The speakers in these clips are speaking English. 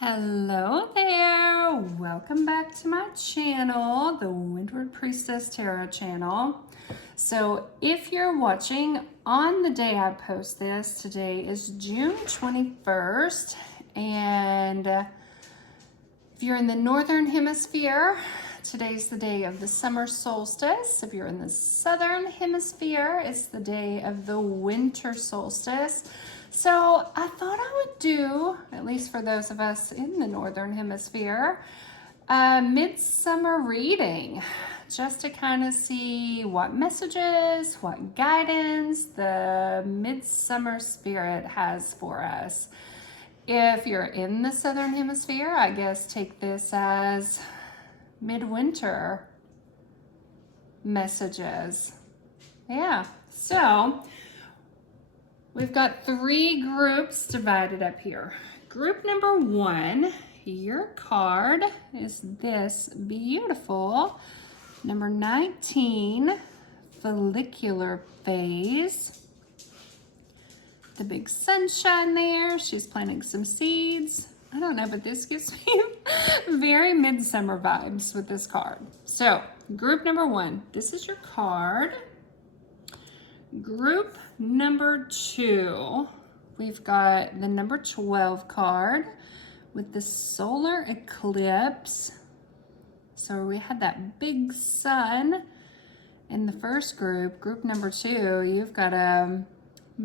Hello there, welcome back to my channel, the Windward Priestess Tarot channel. So if you're watching on the day I post this, today is June 21st, and if you're in the Northern Hemisphere, today's the day of the summer solstice. If you're in the Southern Hemisphere, it's the day of the winter solstice. So I thought I would do, at least for those of us in the Northern Hemisphere, a midsummer reading, just to kind of see what messages, what guidance the midsummer spirit has for us. If you're in the Southern Hemisphere, I guess take this as midwinter messages. Yeah, so we've got three groups divided up here. Group number one, your card is this beautiful number 19 follicular phase. The big sunshine there. She's planting some seeds. I don't know, but this gives me very midsummer vibes with this card. So group number one, this is your card. Group number two, we've got the number 12 card with the solar eclipse. So we had that big sun in the first group. Group number two, you've got a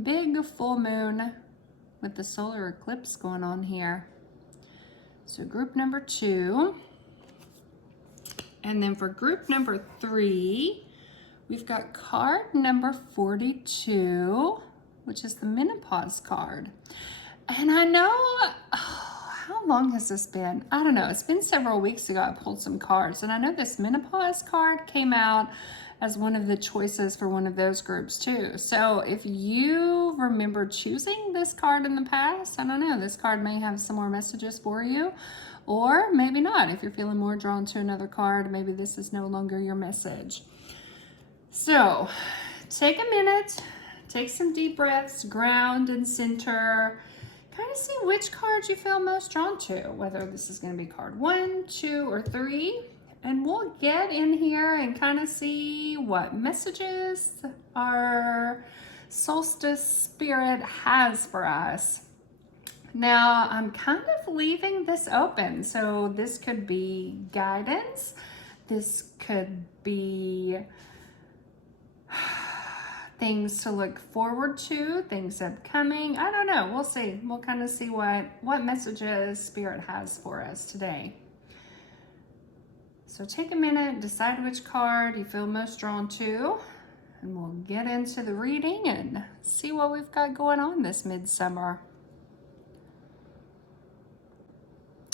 big full moon with the solar eclipse going on here. So group number two. And then for group number three, we've got card number 42, which is the menopause card. And I know, how long has this been? I don't know. It's been several weeks ago I pulled some cards. And I know this menopause card came out as one of the choices for one of those groups too. So if you remember choosing this card in the past, I don't know, this card may have some more messages for you, or maybe not. If you're feeling more drawn to another card, maybe this is no longer your message. So take a minute, take some deep breaths, ground and center, kind of see which card you feel most drawn to, whether this is going to be card 1, 2, or 3. And we'll get in here and kind of see what messages our solstice spirit has for us. Now, I'm kind of leaving this open. So this could be guidance. This could be things to look forward to, things upcoming. I don't know. We'll see. We'll kind of see what messages spirit has for us today. So take a minute, decide which card you feel most drawn to, and we'll get into the reading and see what we've got going on this midsummer.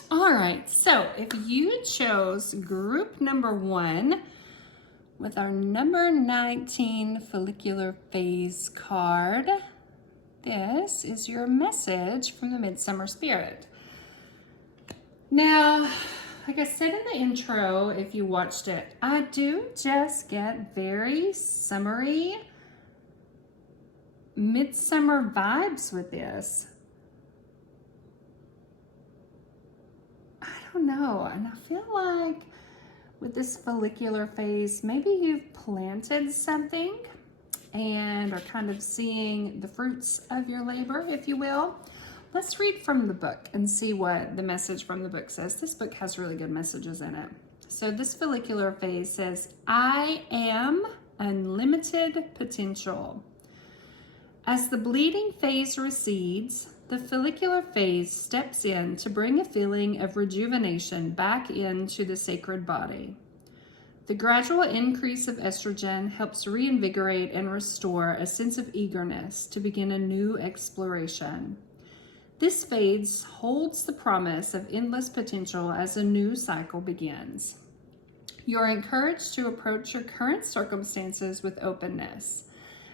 All right, so if you chose group number one with our number 19 follicular phase card, this is your message from the midsummer spirit. Now, like I said in the intro, if you watched it, I do just get very summery, midsummer vibes with this. I don't know, and I feel like with this follicular phase, maybe you've planted something and are kind of seeing the fruits of your labor, if you will. Let's read from the book and see what the message from the book says. This book has really good messages in it. So this follicular phase says, I am unlimited potential. As the bleeding phase recedes, the follicular phase steps in to bring a feeling of rejuvenation back into the sacred body. The gradual increase of estrogen helps reinvigorate and restore a sense of eagerness to begin a new exploration. This phase holds the promise of endless potential as a new cycle begins. You're encouraged to approach your current circumstances with openness.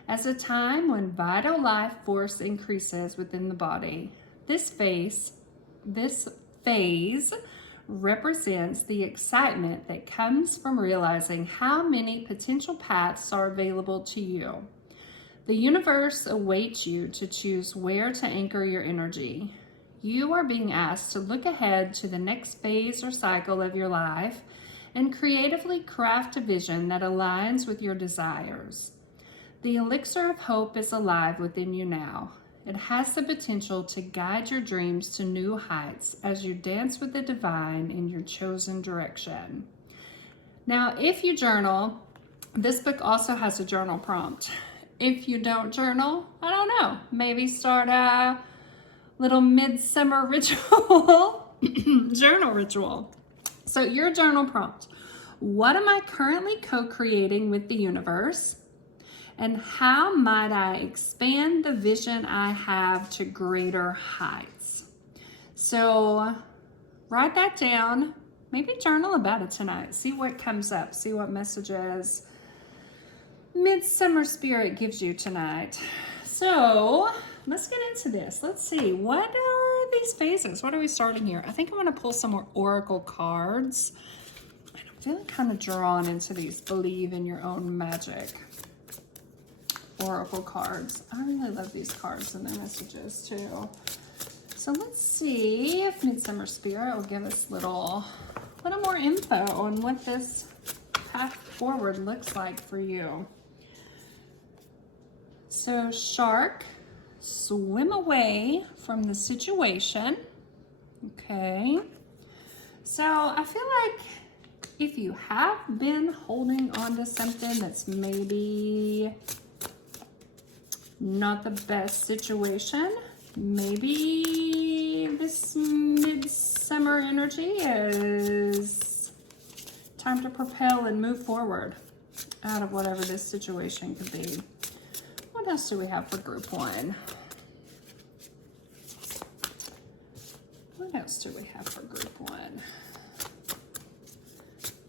As a time when vital life force increases within the body, this phase represents the excitement that comes from realizing how many potential paths are available to you. The universe awaits you to choose where to anchor your energy. You are being asked to look ahead to the next phase or cycle of your life and creatively craft a vision that aligns with your desires. The elixir of hope is alive within you now. It has the potential to guide your dreams to new heights as you dance with the divine in your chosen direction. Now, if you journal, this book also has a journal prompt. If you don't journal, I don't know, maybe start a little midsummer ritual, journal ritual. So your journal prompt: what am I currently co-creating with the universe? And how might I expand the vision I have to greater heights? So write that down. Maybe journal about it tonight. See what comes up. See what messages Midsummer Spirit gives you tonight. So let's get into this. Let's see. What are these phases? What are we starting here? I think I'm going to pull some more oracle cards. I'm feeling kind of drawn into these believe in your own magic oracle cards. I really love these cards and their messages too. So let's see if Midsummer Spirit will give us a little more info on what this path forward looks like for you. So shark, swim away from the situation. Okay. So I feel like if you have been holding on to something that's maybe not the best situation, maybe this midsummer energy is time to propel and move forward out of whatever this situation could be. What else do we have for group one? What else do we have for group one?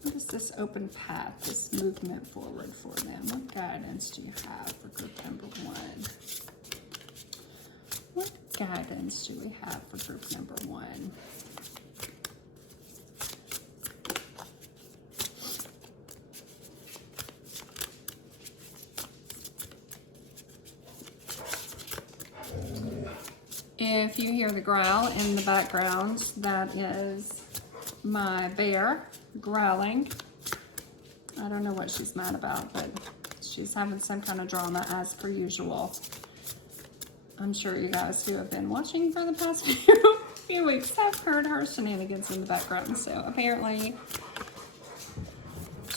What is this open path, this movement forward for them? What guidance do you have for group number one? What guidance do we have for group number one? If you hear the growl in the background, that is my bear growling. I don't know what she's mad about, but she's having some kind of drama as per usual. I'm sure you guys who have been watching for the past few weeks have heard her shenanigans in the background. So apparently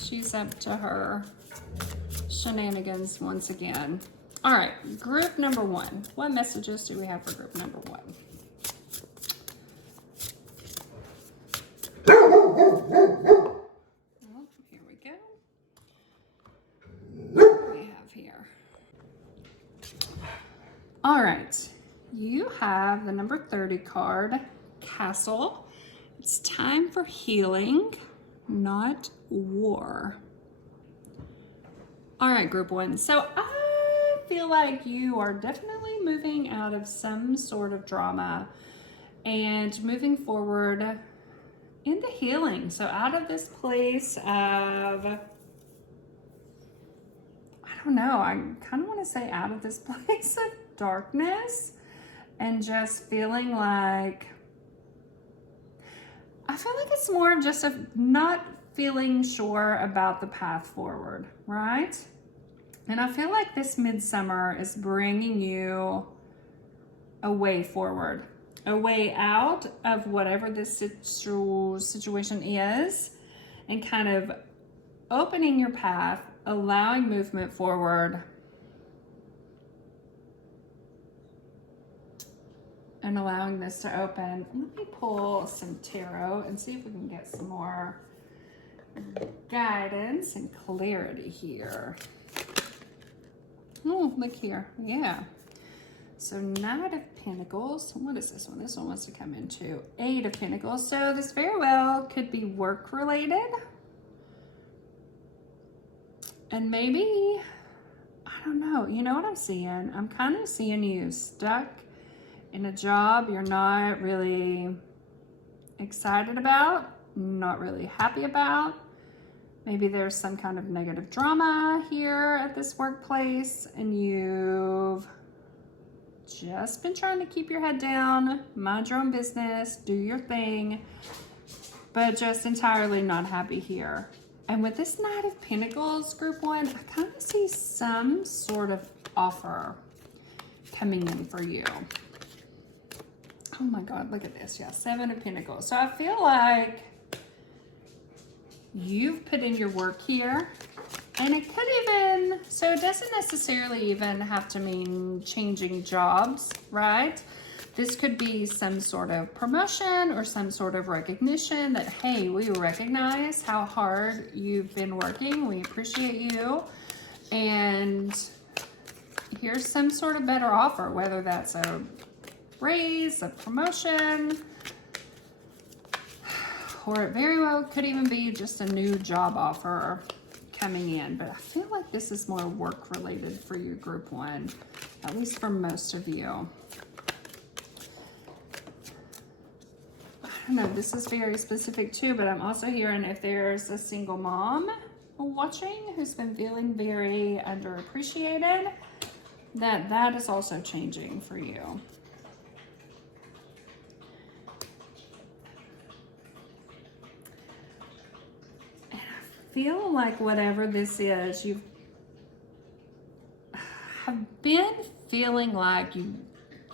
she's up to her shenanigans once again. All right, group number one. What messages do we have for group number one? Oh, here we go. What do we have here? All right, you have the number 30 card, Castle. It's time for healing, not war. All right, group one. So I feel like you are definitely moving out of some sort of drama and moving forward into healing. So out of this place of, I don't know, I kind of want to say out of this place of darkness and just feeling like, I feel like it's more of just of not feeling sure about the path forward, right? And I feel like this midsummer is bringing you a way forward, a way out of whatever this situation is, and kind of opening your path, allowing movement forward, and allowing this to open. Let me pull some tarot and see if we can get some more guidance and clarity here. Oh, look here. Yeah. So Knight of Pentacles. What is this one? This one wants to come into 8 of Pentacles. So this very well could be work related. And maybe, I don't know. You know what I'm seeing? I'm kind of seeing you stuck in a job you're not really excited about, not really happy about. Maybe there's some kind of negative drama here at this workplace and you've just been trying to keep your head down, mind your own business, do your thing, but just entirely not happy here. And with this Knight of Pentacles, Group 1, I kind of see some sort of offer coming in for you. Oh my God, look at this. Yeah, 7 of Pentacles. So I feel like you've put in your work here. And it could even, so it doesn't necessarily even have to mean changing jobs, right? This could be some sort of promotion or some sort of recognition that, hey, we recognize how hard you've been working. We appreciate you. And here's some sort of better offer, whether that's a raise, a promotion, or it very well could even be just a new job offer coming in. But I feel like this is more work related for you, Group 1, at least for most of you. I don't know, this is very specific too, but I'm also hearing if there's a single mom watching who's been feeling very underappreciated, that is also changing for you. Feel like whatever this is, you have been feeling like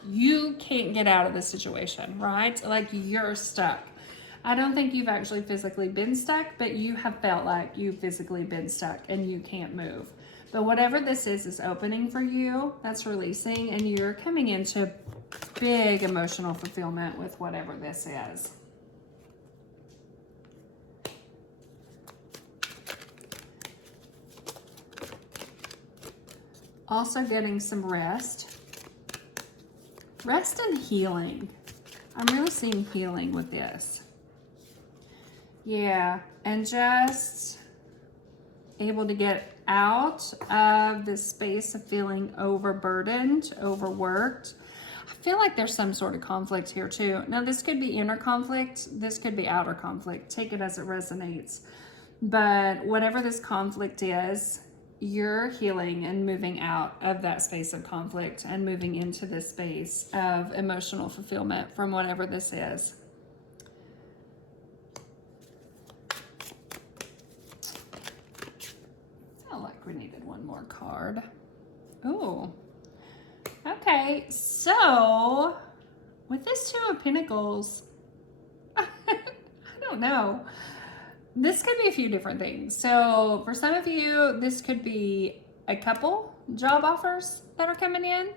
you can't get out of the situation, right? Like you're stuck. I don't think you've actually physically been stuck, but you have felt like you've physically been stuck and you can't move. But whatever this is opening for you, that's releasing, and you're coming into big emotional fulfillment with whatever this is. Also getting some rest. Rest and healing. I'm really seeing healing with this. Yeah, and just able to get out of this space of feeling overburdened, overworked. I feel like there's some sort of conflict here too. Now this could be inner conflict, this could be outer conflict. Take it as it resonates. But whatever this conflict is, you're healing and moving out of that space of conflict and moving into this space of emotional fulfillment from whatever this is. Felt like we needed one more card. Ooh. Okay, so with this 2 of Pentacles, I don't know. This could be a few different things. So for some of you, this could be a couple job offers that are coming in.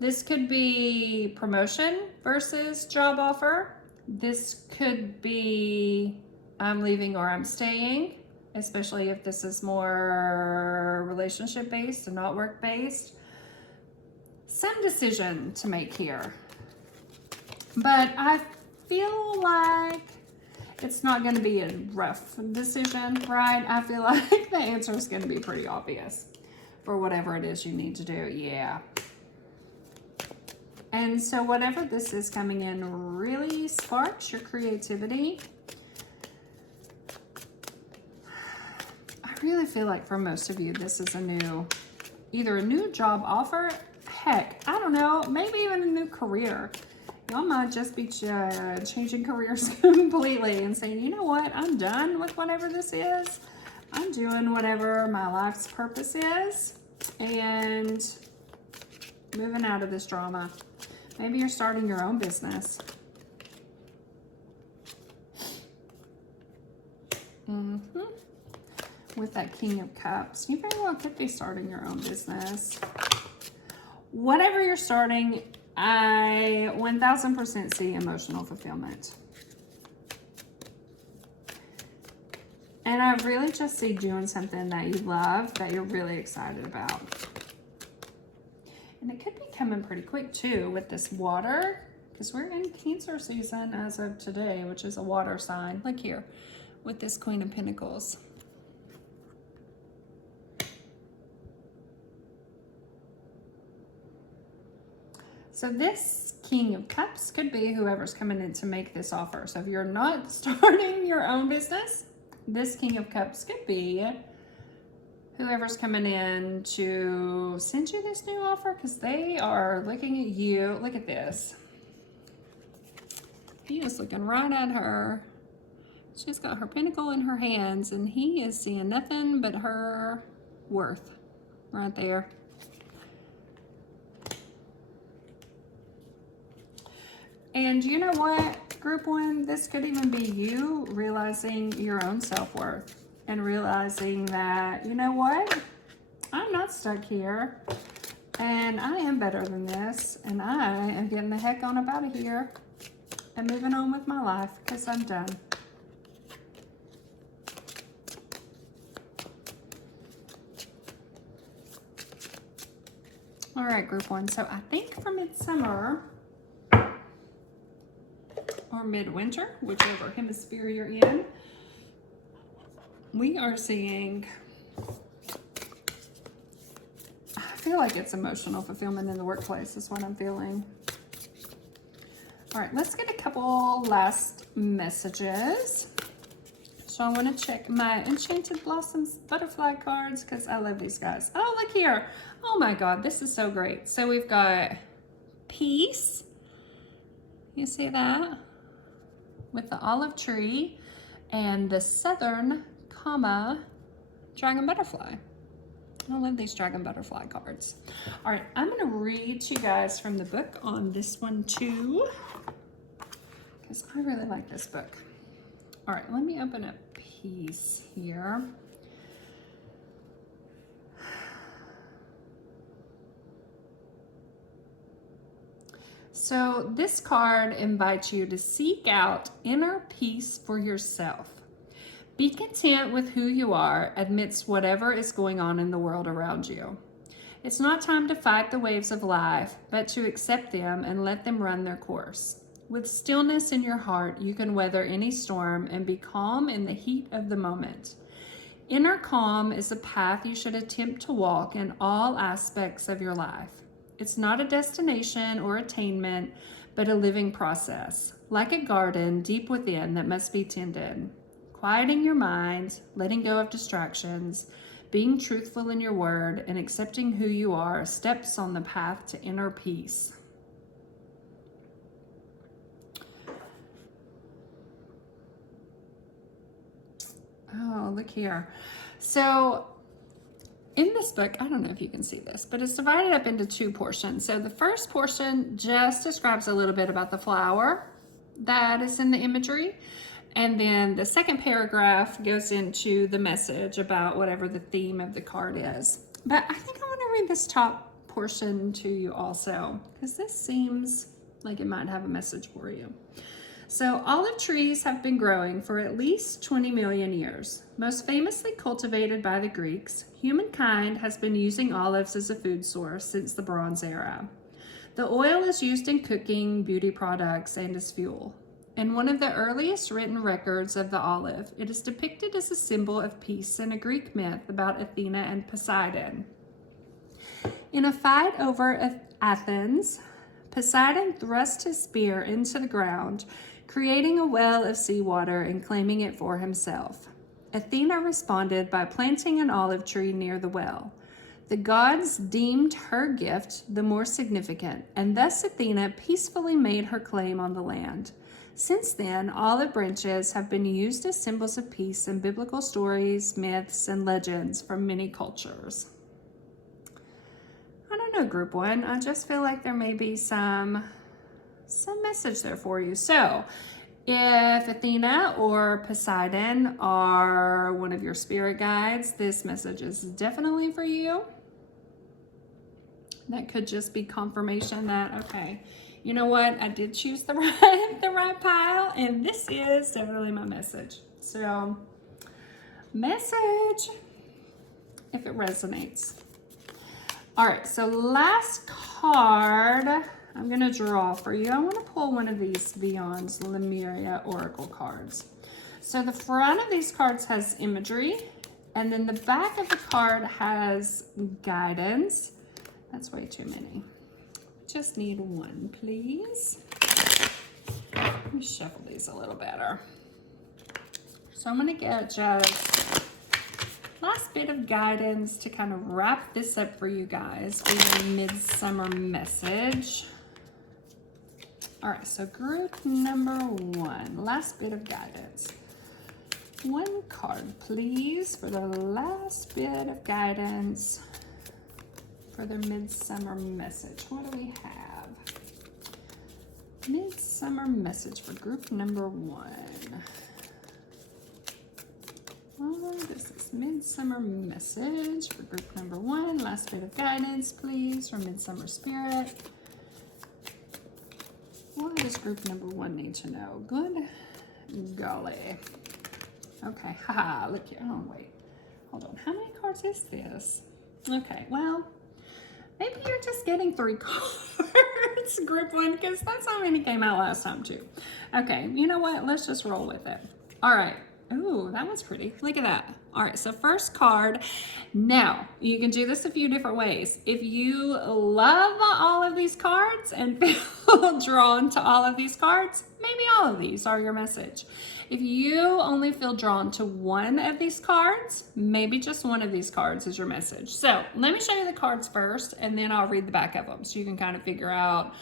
This could be promotion versus job offer. This could be I'm leaving or I'm staying, especially if this is more relationship based and not work based. Some decision to make here. But I feel like it's not going to be a rough decision, right? I feel like the answer is going to be pretty obvious for whatever it is you need to do. Yeah. And so whatever this is coming in really sparks your creativity. I really feel like for most of you, this is either a new job offer. Heck, I don't know, maybe even a new career. Y'all might just be changing careers completely and saying, you know what, I'm done with whatever this is. I'm doing whatever my life's purpose is and moving out of this drama. Maybe you're starting your own business. With that King of Cups, you very well could be starting your own business. Whatever you're starting, I 1000% see emotional fulfillment. And I really just see doing something that you love, that you're really excited about. And it could be coming pretty quick too with this water, because we're in Cancer season as of today, which is a water sign. Look here with this Queen of Pentacles. So this King of Cups could be whoever's coming in to make this offer. So if you're not starting your own business, this King of Cups could be whoever's coming in to send you this new offer, because they are looking at you. Look at this. He is looking right at her. She's got her pinnacle in her hands, and he is seeing nothing but her worth right there. And you know what, Group 1, this could even be you realizing your own self-worth and realizing that, you know what, I'm not stuck here, and I am better than this, and I am getting the heck on up out of here and moving on with my life because I'm done. All right, Group 1. So I think for Midsommar or Midwinter, whichever hemisphere you're in, we are seeing, I feel like it's emotional fulfillment in the workplace is what I'm feeling. All right, let's get a couple last messages. So I want to check my Enchanted Blossoms butterfly cards because I love these guys. Oh, look here. Oh my God, this is so great. So we've got peace. You see that? With the olive tree and the southern comma dragon butterfly. I love these dragon butterfly cards. All right, I'm going to read to you guys from the book on this one too, because I really like this book. All right, let me open up peace here. So this card invites you to seek out inner peace for yourself. Be content with who you are amidst whatever is going on in the world around you. It's not time to fight the waves of life, but to accept them and let them run their course. With stillness in your heart, you can weather any storm and be calm in the heat of the moment. Inner calm is a path you should attempt to walk in all aspects of your life. It's not a destination or attainment, but a living process, like a garden deep within that must be tended. Quieting your mind, letting go of distractions, being truthful in your word, and accepting who you are steps on the path to inner peace. Oh, look here. So in this book, I don't know if you can see this, but it's divided up into two portions. So the first portion just describes a little bit about the flower that is in the imagery. And then the second paragraph goes into the message about whatever the theme of the card is. But I think I want to read this top portion to you also, because this seems like it might have a message for you. So olive trees have been growing for at least 20 million years. Most famously cultivated by the Greeks, humankind has been using olives as a food source since the Bronze Era. The oil is used in cooking, beauty products, and as fuel. In one of the earliest written records of the olive, it is depicted as a symbol of peace in a Greek myth about Athena and Poseidon. In a fight over Athens, Poseidon thrust his spear into the ground, creating a well of seawater and claiming it for himself. Athena responded by planting an olive tree near the well. The gods deemed her gift the more significant, and thus Athena peacefully made her claim on the land. Since then, olive branches have been used as symbols of peace in biblical stories, myths, and legends from many cultures. I don't know, Group 1. I just feel like there may be some message there for you. So if Athena or Poseidon are one of your spirit guides, this message is definitely for you. That could just be confirmation that, okay, you know what, I did choose the right pile, and this is definitely my message. So message if it resonates. All right, so last card I'm going to draw for you. I want to pull one of these Beyond's Lemuria Oracle cards. So the front of these cards has imagery, and then the back of the card has guidance. That's way too many. Just need one, please. Let me shuffle these a little better. So I'm going to get just last bit of guidance to kind of wrap this up for you guys for your midsummer message. All right, so group number 1, last bit of guidance. 1 card, please, for the last bit of guidance for their midsummer message. What do we have? Midsummer message for group number 1. Oh, this is midsummer message for group number 1. Last bit of guidance, please, for midsummer spirit. What does group number 1 need to know? Good golly. Okay, haha, look here. Oh, wait. Hold on. How many cards is this? Okay, well, maybe you're just getting 3 cards, group 1, because that's how many came out last time, too. Okay, you know what? Let's just roll with it. All right. Ooh, that one's pretty. Look at that. All right, so first card. Now, you can do this a few different ways. If you love all of these cards and feel drawn to all of these cards, maybe all of these are your message. If you only feel drawn to one of these cards, maybe just one of these cards is your message. So let me show you the cards first, and then I'll read the back of them so you can kind of figure out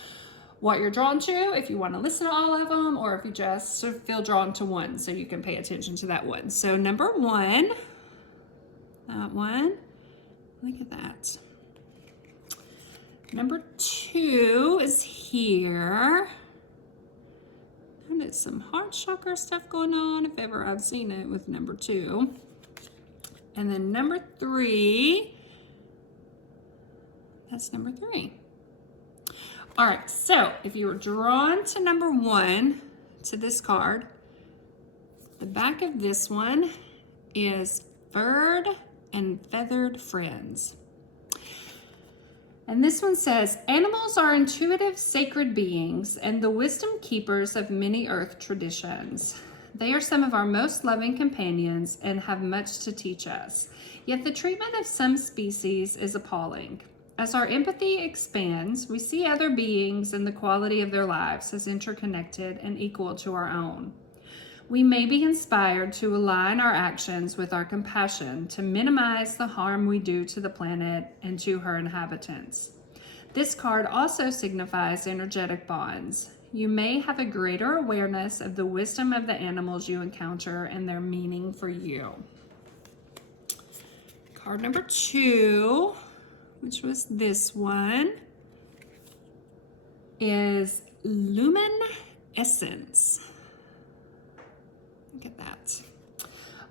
what you're drawn to, if you want to listen to all of them, or if you just feel drawn to one, so you can pay attention to that one. So number 1, that one, look at that. Number 2 is here. And it's some heart chakra stuff going on, if ever I've seen it with number 2. And then number 3, that's number 3. All right, so if you were drawn to number 1, to this card, the back of this one is furred and feathered friends. And this one says, animals are intuitive, sacred beings and the wisdom keepers of many earth traditions. They are some of our most loving companions and have much to teach us. Yet the treatment of some species is appalling. As our empathy expands, we see other beings and the quality of their lives as interconnected and equal to our own. We may be inspired to align our actions with our compassion to minimize the harm we do to the planet and to her inhabitants. This card also signifies energetic bonds. You may have a greater awareness of the wisdom of the animals you encounter and their meaning for you. Card number 2, which was this one, is luminescence. Look at that.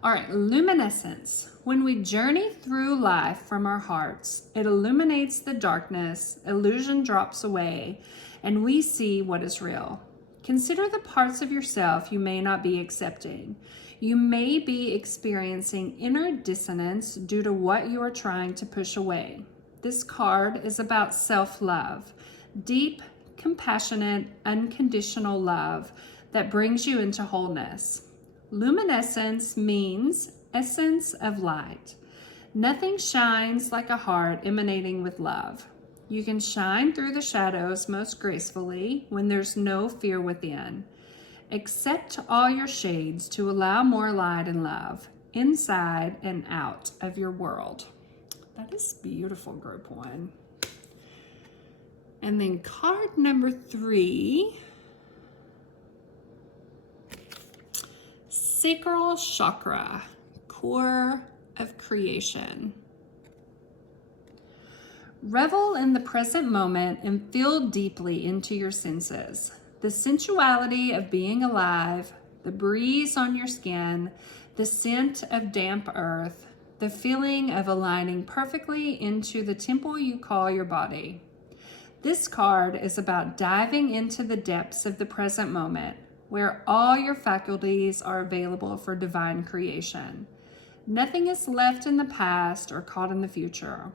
All right, luminescence. When we journey through life from our hearts, it illuminates the darkness, illusion drops away, and we see what is real. Consider the parts of yourself you may not be accepting. You may be experiencing inner dissonance due to what you are trying to push away. This card is about self-love, deep, compassionate, unconditional love that brings you into wholeness. Luminescence means essence of light. Nothing shines like a heart emanating with love. You can shine through the shadows most gracefully when there's no fear within. Accept all your shades to allow more light and love inside and out of your world. That is beautiful, group 1. And then card number 3, sacral chakra, core of creation. Revel in the present moment and feel deeply into your senses. The sensuality of being alive, the breeze on your skin, the scent of damp earth, the feeling of aligning perfectly into the temple you call your body. This card is about diving into the depths of the present moment, where all your faculties are available for divine creation. Nothing is left in the past or caught in the future.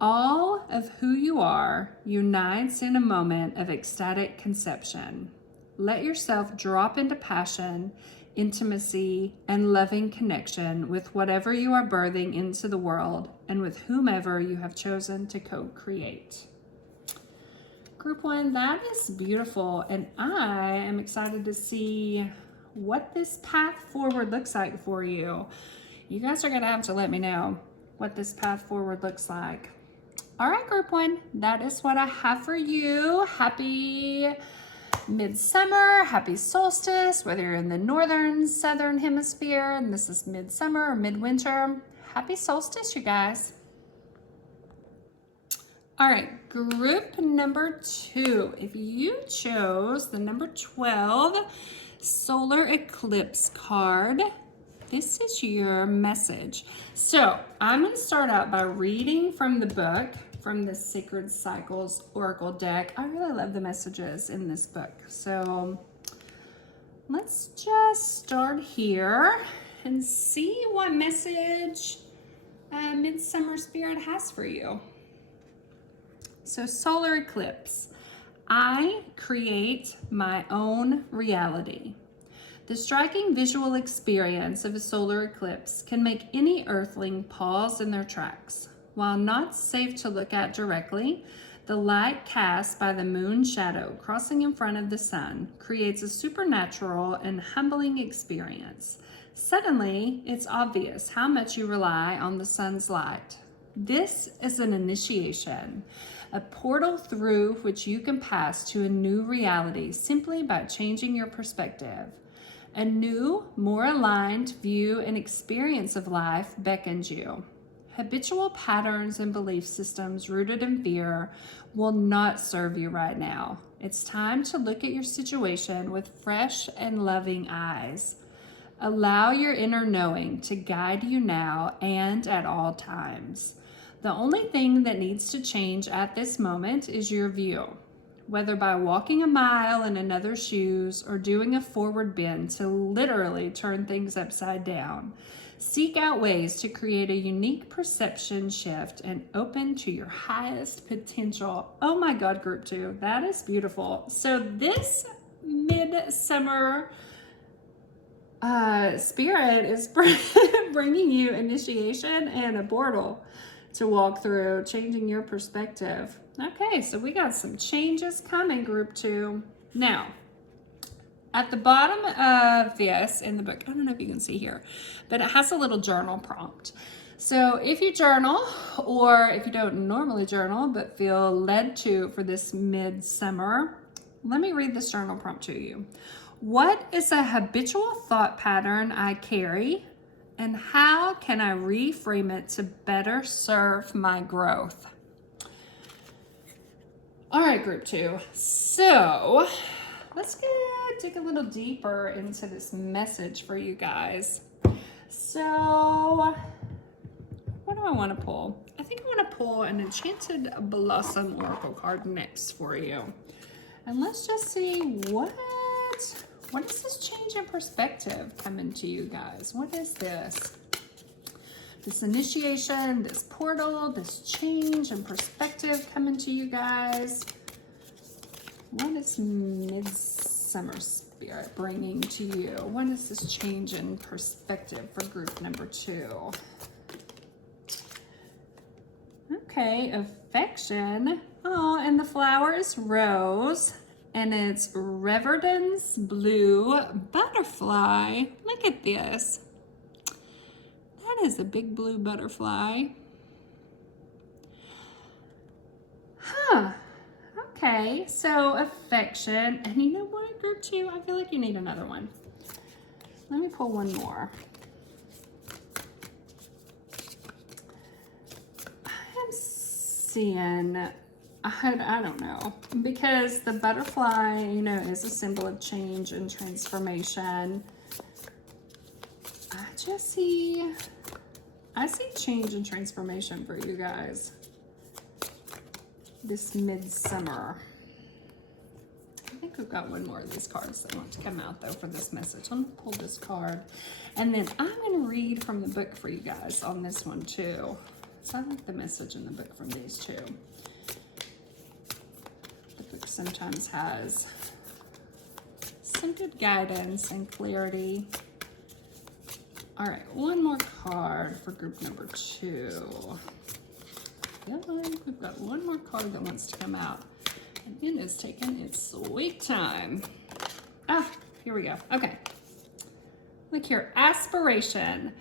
All of who you are unites in a moment of ecstatic conception. Let yourself drop into passion, intimacy, and loving connection with whatever you are birthing into the world and with whomever you have chosen to co-create. Group 1, that is beautiful, and I am excited to see what this path forward looks like for you. You guys are gonna have to let me know what this path forward looks like. All right, group one, that is what I have for you. Happy midsummer, happy solstice, whether you're in the northern, southern hemisphere, and this is midsummer or midwinter. Happy solstice, you guys. All right, group number two. If you chose the number 12 solar eclipse card, this is your message. So I'm going to start out by reading from the book, from the Sacred Cycles Oracle deck. I really love the messages in this book. So let's just start here and see what message Midsummer Spirit has for you. So solar eclipse. I create my own reality. The striking visual experience of a solar eclipse can make any earthling pause in their tracks. While not safe to look at directly, the light cast by the moon's shadow crossing in front of the sun creates a supernatural and humbling experience. Suddenly, it's obvious how much you rely on the sun's light. This is an initiation, a portal through which you can pass to a new reality simply by changing your perspective. A new, more aligned view and experience of life beckons you. Habitual patterns and belief systems rooted in fear will not serve you right now. It's time to look at your situation with fresh and loving eyes. Allow your inner knowing to guide you now and at all times. The only thing that needs to change at this moment is your view. Whether by walking a mile in another's shoes or doing a forward bend to literally turn things upside down, seek out ways to create a unique perception shift and open to your highest potential. Oh my God, group two, that is beautiful. So this midsummer spirit is bringing you initiation and a portal to walk through, changing your perspective. Okay, so we got some changes coming, group two. Now, at the bottom of this in the book, I don't know if you can see here, but it has a little journal prompt. So if you journal, or if you don't normally journal, but feel led to for this midsummer, let me read this journal prompt to you. What is a habitual thought pattern I carry, and how can I reframe it to better serve my growth? All right, group two. So let's dig a little deeper into this message for you guys. So what do I want to pull? I think I want to pull an Enchanted Blossom Oracle card next for you. And let's just see what is this change in perspective coming to you guys? What is this? This initiation, this portal, this change in perspective coming to you guys. What is Midsummer Spirit bringing to you? What is this change in perspective for group number two? Okay, affection. Oh, and the flower is rose. And it's Reverdon's blue butterfly. Look at this. That is a big blue butterfly. Huh. Okay, so affection. And you know what, group two? I feel like you need another one. Let me pull one more. I'm seeing, I don't know, because the butterfly, you know, is a symbol of change and transformation. I see change and transformation for you guys this midsummer. I think we've got one more of these cards that want to come out though for this message. I'm gonna pull this card and then I'm gonna read from the book for you guys on this one too. So I like the message in the book from these two. The book sometimes has some good guidance and clarity. All right, one more card for group number two. I feel like we've got one more card that wants to come out. And it is taking its sweet time. Ah, here we go. Okay. Look here, aspiration.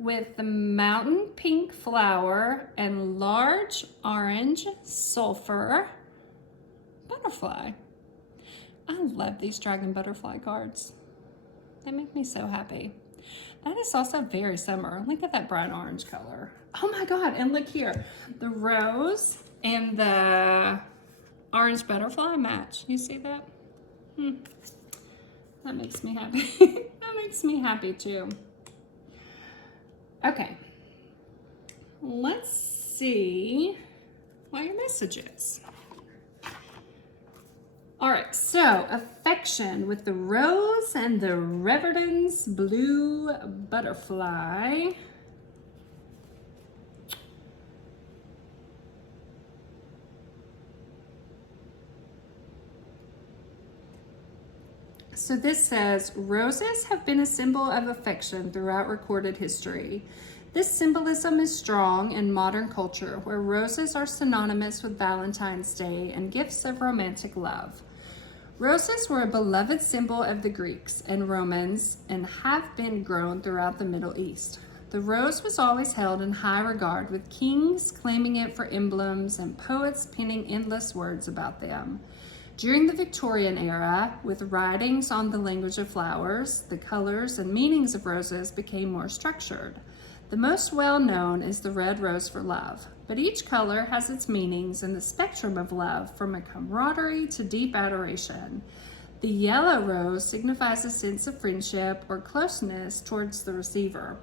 with the mountain pink flower and large orange sulfur butterfly. I love these dragon butterfly cards. They make me so happy. That is also very summer. Look at that bright orange color. Oh my God, and look here. The rose and the orange butterfly match. You see that? That makes me happy. That makes me happy too. Okay, let's see what your message is. All right, so affection with the rose and the Reverdens blue butterfly. So this says, roses have been a symbol of affection throughout recorded history. This symbolism is strong in modern culture, where roses are synonymous with Valentine's Day and gifts of romantic love. Roses were a beloved symbol of the Greeks and Romans and have been grown throughout the Middle East. The rose was always held in high regard, with kings claiming it for emblems and poets penning endless words about them. During the Victorian era, with writings on the language of flowers, the colors and meanings of roses became more structured. The most well-known is the red rose for love, but each color has its meanings in the spectrum of love, from a camaraderie to deep adoration. The yellow rose signifies a sense of friendship or closeness towards the receiver.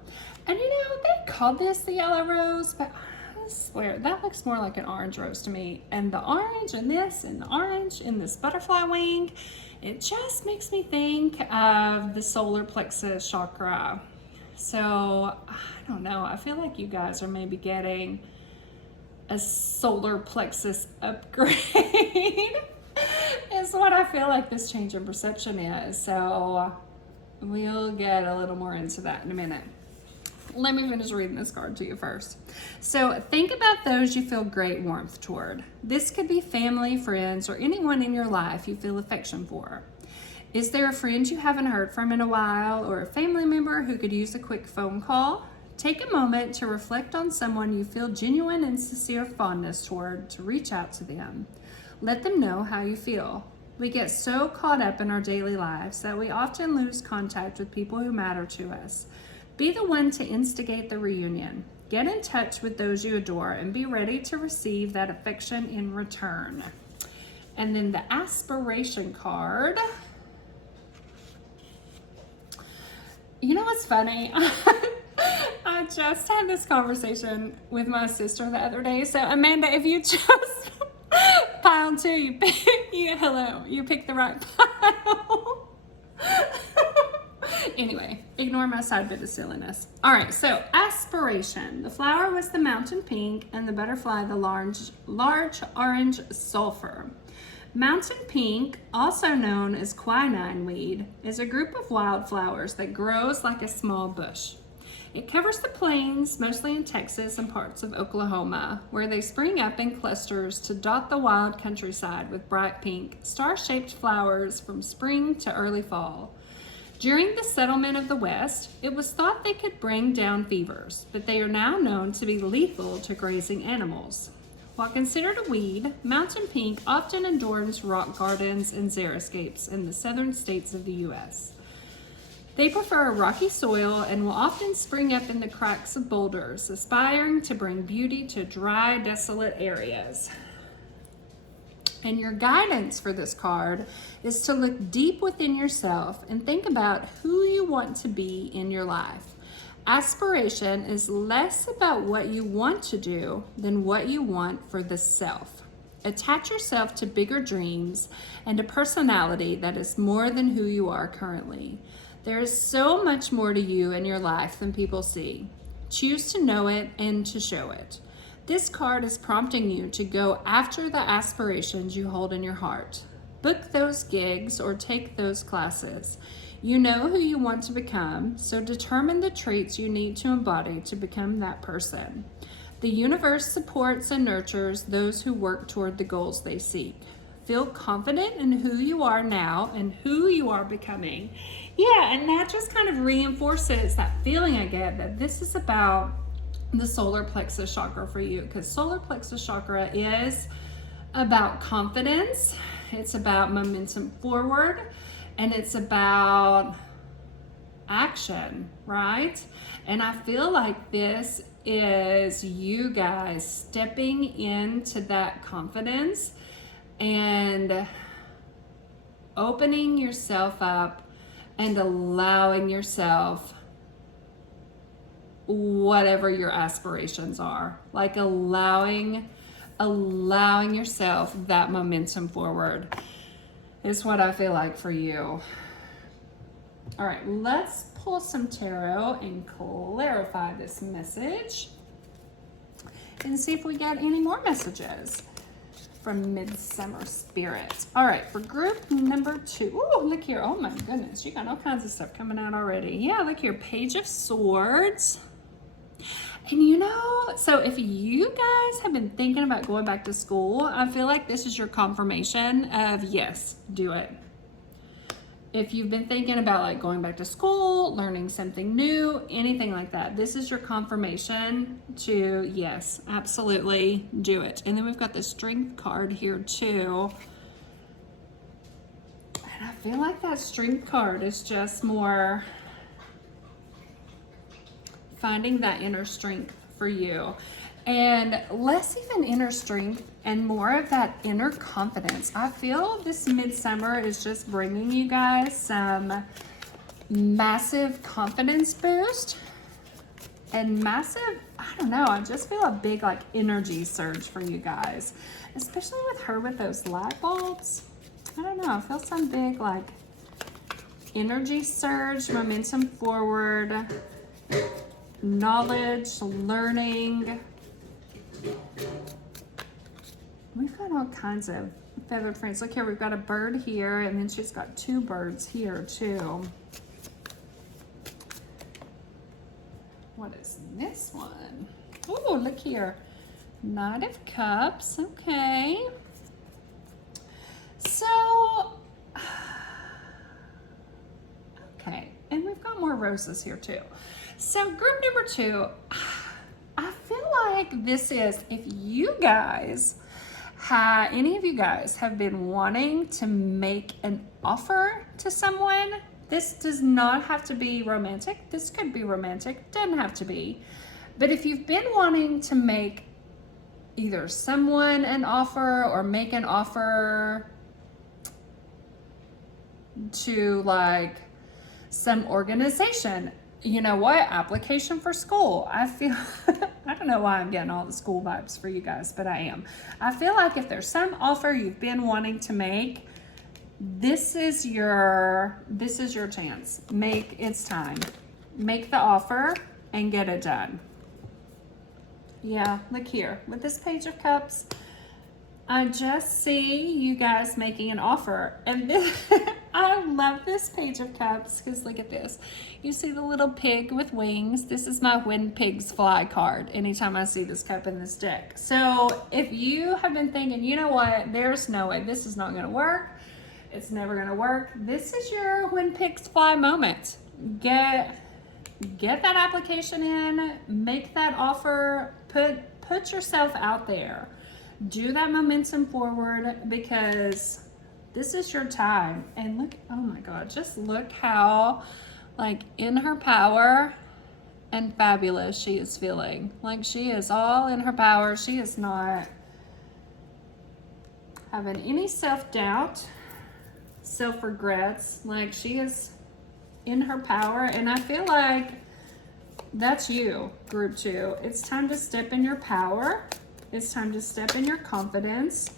And you know, they called this the yellow rose, but I swear that looks more like an orange rose to me. And the orange in this and the orange in this butterfly wing, it just makes me think of the solar plexus chakra. So I don't know, I feel like you guys are maybe getting a solar plexus upgrade is what I feel like this change in perception is. So we'll get a little more into that in a minute. Let me finish reading this card to you first. So think about those you feel great warmth toward. This could be family, friends, or anyone in your life you feel affection for. Is there a friend you haven't heard from in a while, or a family member who could use a quick phone call? Take a moment to reflect on someone you feel genuine and sincere fondness toward, to reach out to them. Let them know how you feel. We get so caught up in our daily lives that we often lose contact with people who matter to us. Be the one to instigate the reunion. Get in touch with those you adore and be ready to receive that affection in return. And then the aspiration card. You know what's funny? I just had this conversation with my sister the other day. So Amanda, if you just pile two, you picked the right pile. Anyway, ignore my side bit of silliness. All right, so aspiration. The flower was the mountain pink and the butterfly the large orange sulfur. Mountain pink, also known as quinine weed, is a group of wildflowers that grows like a small bush. It covers the plains, mostly in Texas and parts of Oklahoma, where they spring up in clusters to dot the wild countryside with bright pink, star-shaped flowers from spring to early fall. During the settlement of the West, it was thought they could bring down fevers, but they are now known to be lethal to grazing animals. While considered a weed, mountain pink often adorns rock gardens and xeriscapes in the southern states of the U.S. They prefer a rocky soil and will often spring up in the cracks of boulders, aspiring to bring beauty to dry, desolate areas. And your guidance for this card is to look deep within yourself and think about who you want to be in your life. Aspiration is less about what you want to do than what you want for the self. Attach yourself to bigger dreams and a personality that is more than who you are currently. There is so much more to you in your life than people see. Choose to know it and to show it. This card is prompting you to go after the aspirations you hold in your heart. Book those gigs or take those classes. You know who you want to become, so determine the traits you need to embody to become that person. The universe supports and nurtures those who work toward the goals they seek. Feel confident in who you are now and who you are becoming. Yeah, and that just kind of reinforces that feeling I get that this is about the solar plexus chakra for you, because solar plexus chakra is about confidence, it's about momentum forward, and it's about action, right? And I feel like this is you guys stepping into that confidence and opening yourself up and allowing yourself whatever your aspirations are, like allowing yourself that momentum forward is what I feel like for you. All right, let's pull some tarot and clarify this message and see if we get any more messages from Midsummer Spirit. All right, for group number 2. Oh, look here. Oh my goodness, you got all kinds of stuff coming out already. Yeah, look here, Page of Swords. And you know, so if you guys have been thinking about going back to school, I feel like this is your confirmation of yes, do it. If you've been thinking about like going back to school, learning something new, anything like that, this is your confirmation to yes, absolutely do it. And then we've got the Strength card here too. And I feel like that Strength card is just more finding that inner strength for you, and less even inner strength and more of that inner confidence. I feel this midsummer is just bringing you guys some massive confidence boost and massive, I don't know, I just feel a big like energy surge for you guys, especially with her with those light bulbs. I don't know, I feel some big like energy surge, momentum forward, knowledge, learning. We've got all kinds of feathered friends. Look here, we've got a bird here, and then she's got 2 birds here too. What is this one? Oh, look here. Knight of Cups. Okay. So, okay. And we've got more roses here too. So group number 2, I feel like this is, if you guys, any of you guys have been wanting to make an offer to someone, this does not have to be romantic. This could be romantic, doesn't have to be. But if you've been wanting to make either someone an offer or make an offer to like some organization, you know what, application for school, I feel, I don't know why I'm getting all the school vibes for you guys, but I am. I feel like if there's some offer you've been wanting to make, this is your chance. It's time. Make the offer and get it done. Yeah, look here, with this Page of Cups, I just see you guys making an offer. And this, I love this Page of Cups because look at this. You see the little pig with wings. This is my When Pigs Fly card anytime I see this cup in this deck. So if you have been thinking, you know what, there's no way, this is not going to work. It's never going to work. This is your When Pigs Fly moment. Get that application in, make that offer, put yourself out there. Do that momentum forward because this is your time. And look, oh my God, just look how like in her power and fabulous she is feeling. Like she is all in her power. She is not having any self-doubt, self-regrets. Like she is in her power. And I feel like that's you, group 2. It's time to step in your power. It's time to step in your confidence.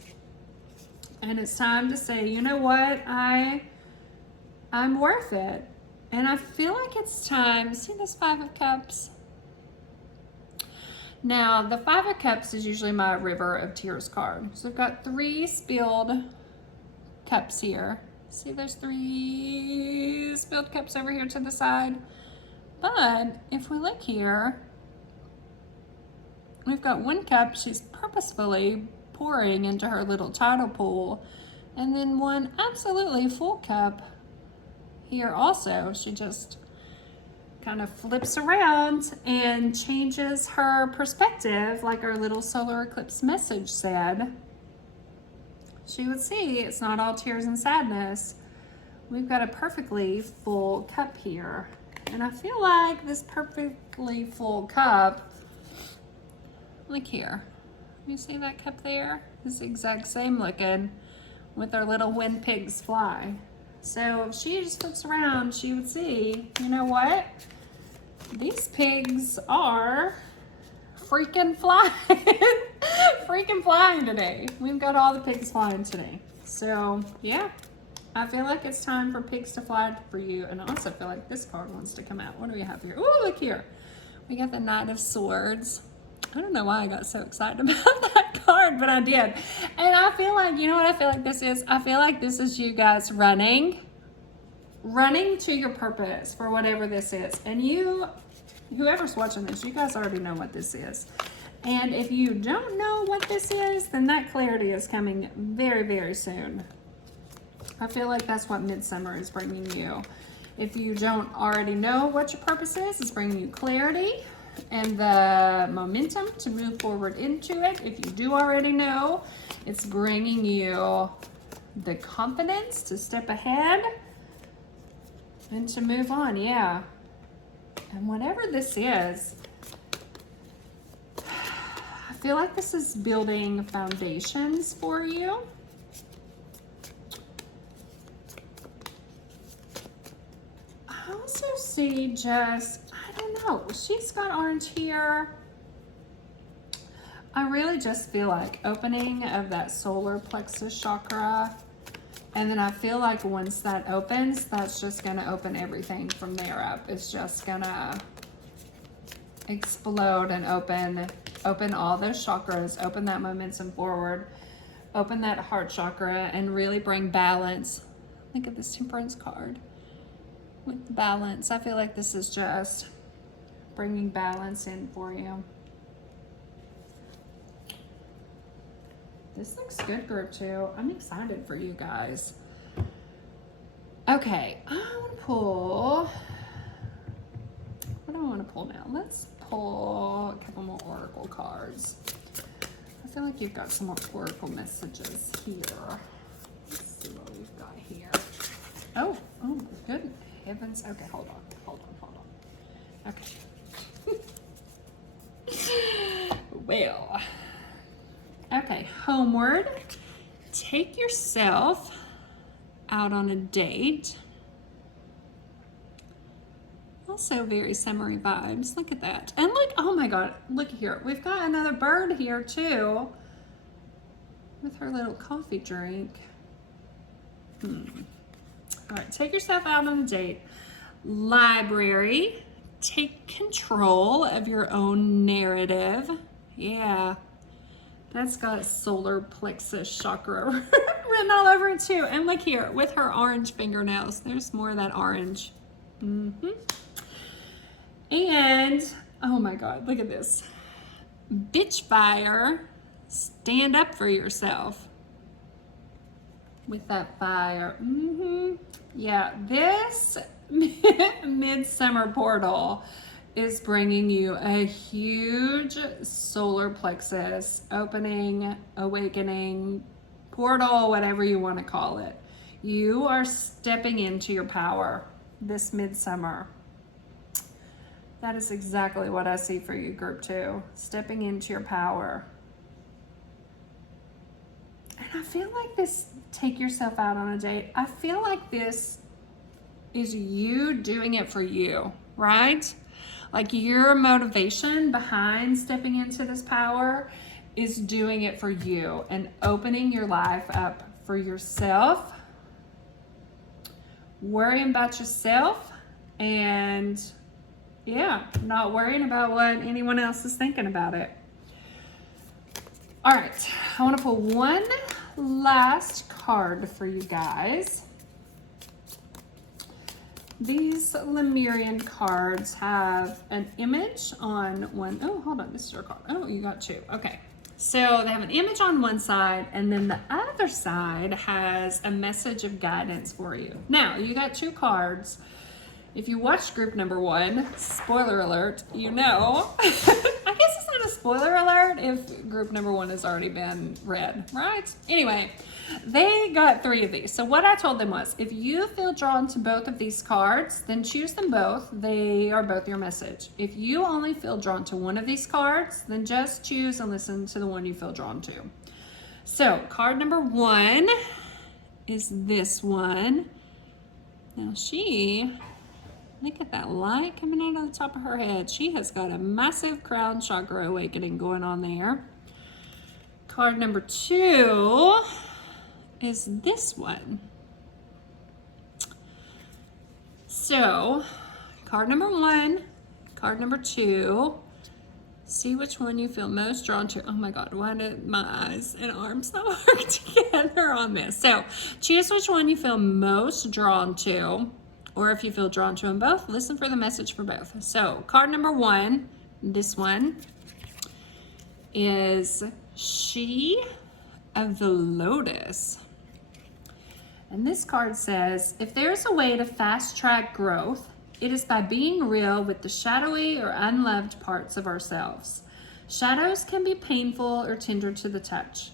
And it's time to say, you know what, I'm worth it. And I feel like it's time, see this 5 of Cups? Now, the 5 of Cups is usually my River of Tears card. So I've got 3 spilled cups here. See, there's 3 spilled cups over here to the side. But if we look here, we've got 1 cup she's purposefully pouring into her little tidal pool, and then 1 absolutely full cup here also, she just kind of flips around and changes her perspective, like our little solar eclipse message said. She would see it's not all tears and sadness. We've got a perfectly full cup here. And I feel like this perfectly full cup, look here. You see that cup there? It's the exact same looking with our little when pigs fly. So if she just flips around, she would see, you know what? These pigs are freaking flying. Freaking flying today. We've got all the pigs flying today. So yeah, I feel like it's time for pigs to fly for you. And I also feel like this card wants to come out. What do we have here? Oh, look here. We got the Knight of Swords. I don't know why I got so excited about that card, but I did. And I feel like, you know what I feel like this is? I feel like this is you guys running to your purpose for whatever this is. And you, whoever's watching this, you guys already know what this is. And if you don't know what this is, then that clarity is coming very, very soon. I feel like that's what Midsommar is bringing you. If you don't already know what your purpose is, it's bringing you clarity and the momentum to move forward into it. If you do already know, it's bringing you the confidence to step ahead and to move on. Yeah. And whatever this is, I feel like this is building foundations for you. I also see just, I don't know, she's got orange here. I really just feel like opening of that solar plexus chakra. And then I feel like once that opens, that's just gonna open everything from there up. It's just gonna explode and open all those chakras, open that momentum forward, open that heart chakra, and really bring balance. Look at this Temperance card with balance. I feel like this is just bringing balance in for you. This looks good, group 2. I'm excited for you guys. Okay, I want to pull, what do I want to pull now? Let's pull a couple more oracle cards. I feel like you've got some more oracle messages here. Let's see what we've got here. Oh, good heavens. Okay, hold on. Okay. Well, okay, homeward. Take yourself out on a date. Also very summery vibes. Look at that. And look, oh my God, look here. We've got another bird here too with her little coffee drink. All right, take yourself out on a date. Library. Take control of your own narrative. Yeah. That's got solar plexus chakra written all over it too. And look here, with her orange fingernails. There's more of that orange. And, oh my God, look at this. Bitch fire, stand up for yourself. With that fire. Yeah, this Midsommar portal is bringing you a huge solar plexus opening, awakening, portal, whatever you want to call it. You are stepping into your power this Midsommar. That is exactly what I see for you, group 2. Stepping into your power. And I feel like this, take yourself out on a date, I feel like this is you doing it for you, right? Like your motivation behind stepping into this power is doing it for you and opening your life up for yourself, worrying about yourself, and yeah, not worrying about what anyone else is thinking about it. All right, I want to pull one last card for you guys. These Lemurian cards have an image on one. Oh, hold on, this is your card. Oh, you got 2. Okay, So they have an image on one side, and then the other side has a message of guidance for you. Now, you got 2 cards. If you watched group number 1, spoiler alert, you know. I guess it's not a spoiler alert if group number 1 has already been read, right? Anyway, they got 3 of these. So what I told them was, if you feel drawn to both of these cards, then choose them both. They are both your message. If you only feel drawn to one of these cards, then just choose and listen to the one you feel drawn to. So card number 1 is this one. Now look at that light coming out of the top of her head. She has got a massive crown chakra awakening going on there. Card number 2 is this one. So, card number 1, card number 2. See which one you feel most drawn to. Oh my God, why did my eyes and arms not work together on this? So, choose which one you feel most drawn to. Or if you feel drawn to them both, listen for the message for both. So card number 1, this one, is She of the Lotus. And this card says, if there's a way to fast track growth, it is by being real with the shadowy or unloved parts of ourselves. Shadows can be painful or tender to the touch.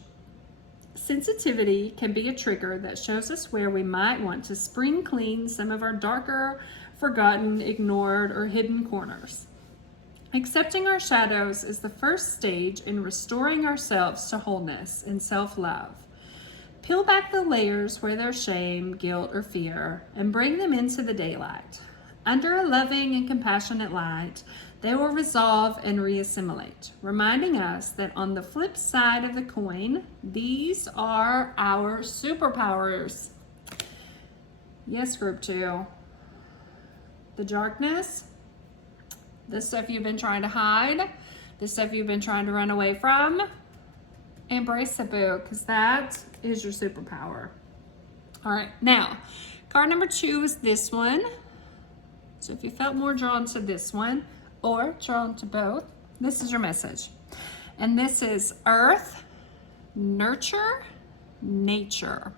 Sensitivity can be a trigger that shows us where we might want to spring clean some of our darker, forgotten, ignored, or hidden corners. Accepting our shadows is the first stage in restoring ourselves to wholeness and self-love. Peel back the layers where there's shame, guilt, or fear, and bring them into the daylight. Under a loving and compassionate light, they will resolve and reassimilate, reminding us that on the flip side of the coin, these are our superpowers. Yes, group 2. The darkness, the stuff you've been trying to hide, the stuff you've been trying to run away from, embrace it, boo, because that is your superpower. All right, now, card number 2 is this one. So if you felt more drawn to this one, or drawn to both, this is your message. And this is Earth, Nurture, Nature.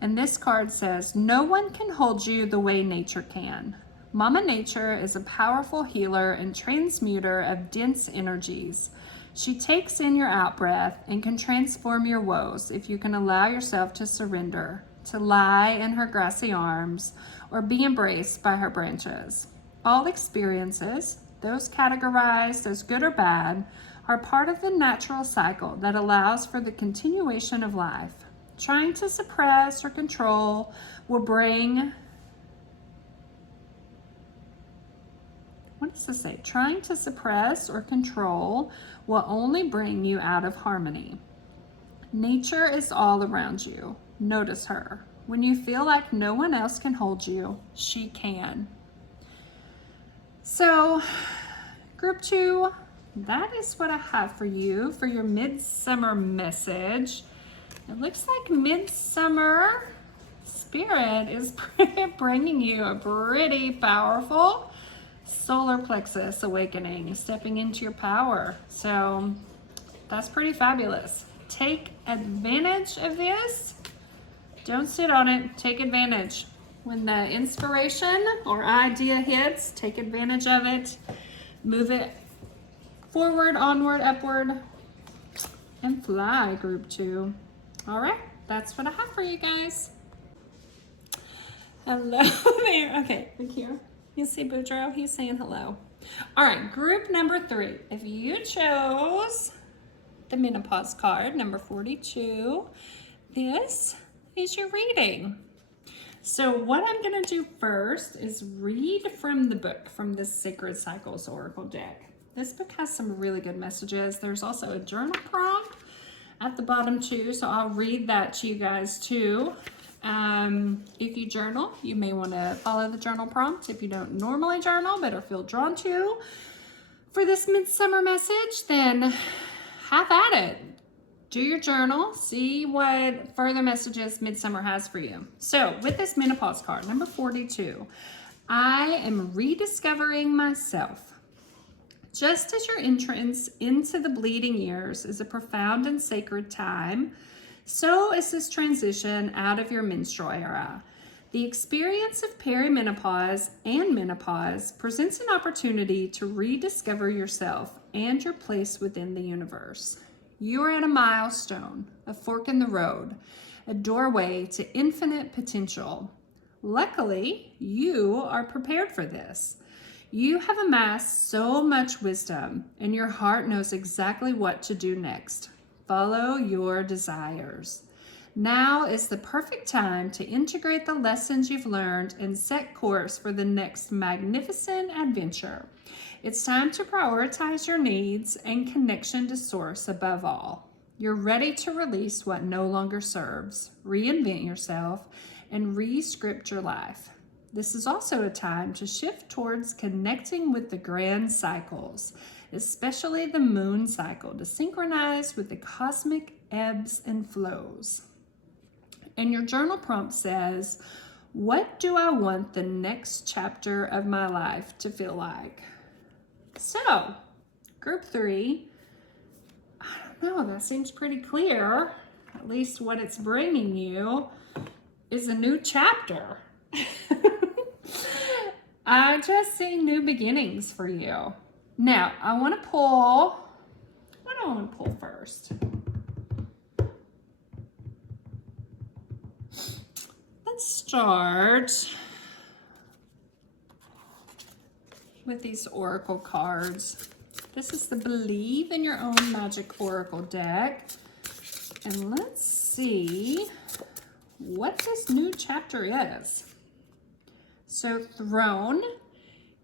And this card says, no one can hold you the way nature can. Mama Nature is a powerful healer and transmuter of dense energies. She takes in your out-breath and can transform your woes if you can allow yourself to surrender, to lie in her grassy arms, or be embraced by her branches. All experiences, those categorized as good or bad, are part of the natural cycle that allows for the continuation of life. Trying to suppress or control will bring, what does this say? Trying to suppress or control will only bring you out of harmony. Nature is all around you. Notice her. When you feel like no one else can hold you, she can. So, group 2, that is what I have for you for your midsummer message. It looks like Midsummer Spirit is bringing you a pretty powerful solar plexus awakening, stepping into your power. So, that's pretty fabulous. Take advantage of this. Don't sit on it. Take advantage. When the inspiration or idea hits, take advantage of it. Move it forward, onward, upward, and fly, group 2. All right, that's what I have for you guys. Hello there. Okay, look here. You see Boudreaux? He's saying hello. All right, group number 3. If you chose the menopause card, number 42, this is your reading. So what I'm going to do first is read from the book, from the Sacred Cycles Oracle deck. This book has some really good messages. There's also a journal prompt at the bottom too, so I'll read that to you guys too. If you journal, you may want to follow the journal prompt. If you don't normally journal but or feel drawn to for this midsummer message, then have at it. Do your journal, see what further messages Midsummer has for you. So with this menopause card, number 42, I am rediscovering myself. Just as your entrance into the bleeding years is a profound and sacred time, so is this transition out of your menstrual era. The experience of perimenopause and menopause presents an opportunity to rediscover yourself and your place within the universe. You are at a milestone, a fork in the road, a doorway to infinite potential. Luckily, you are prepared for this. You have amassed so much wisdom, and your heart knows exactly what to do next. Follow your desires. Now is the perfect time to integrate the lessons you've learned and set course for the next magnificent adventure. It's time to prioritize your needs and connection to Source above all. You're ready to release what no longer serves, reinvent yourself, and re-script your life. This is also a time to shift towards connecting with the grand cycles, especially the moon cycle, to synchronize with the cosmic ebbs and flows. And your journal prompt says, what do I want the next chapter of my life to feel like? So, group 3, I don't know, that seems pretty clear. At least what it's bringing you is a new chapter. I just see new beginnings for you. Now, I want to pull, what do I want to pull first? Let's start with these oracle cards. This is the Believe in Your Own Magic Oracle deck. And let's see what this new chapter is. So, Throne,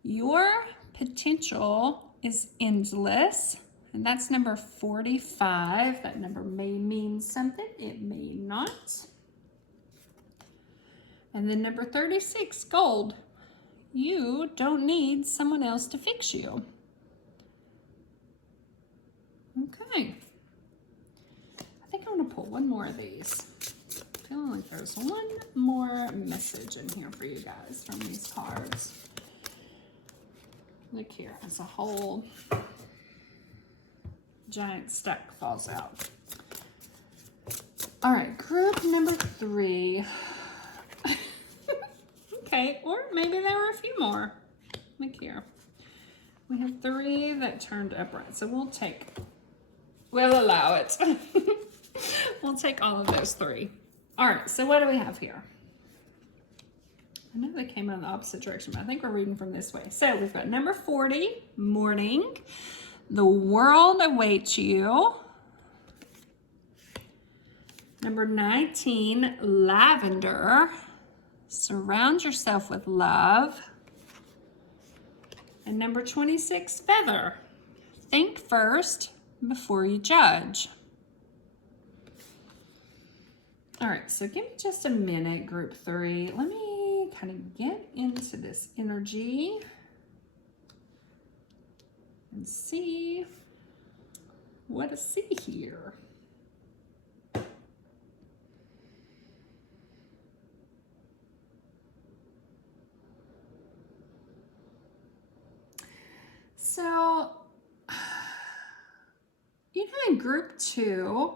your potential is endless. And that's number 45. That number may mean something. It may not. And then number 36, Gold. You don't need someone else to fix you. Okay. I think I'm going to pull one more of these. Feeling like there's one more message in here for you guys from these cards. Look here, as a whole giant stack falls out. All right, group number 3. Okay, or maybe there were a few more. Look here. We have 3 that turned upright, so we'll allow it. We'll take all of those 3. All right, so what do we have here? I know they came out in the opposite direction, but I think we're reading from this way. So we've got number 40, Morning. The world awaits you. Number 19, Lavender. Surround yourself with love. And number 26, Feather. Think first before you judge. All right, so give me just a minute, group 3. Let me kind of get into this energy and see what to see here. So, you know, in group 2,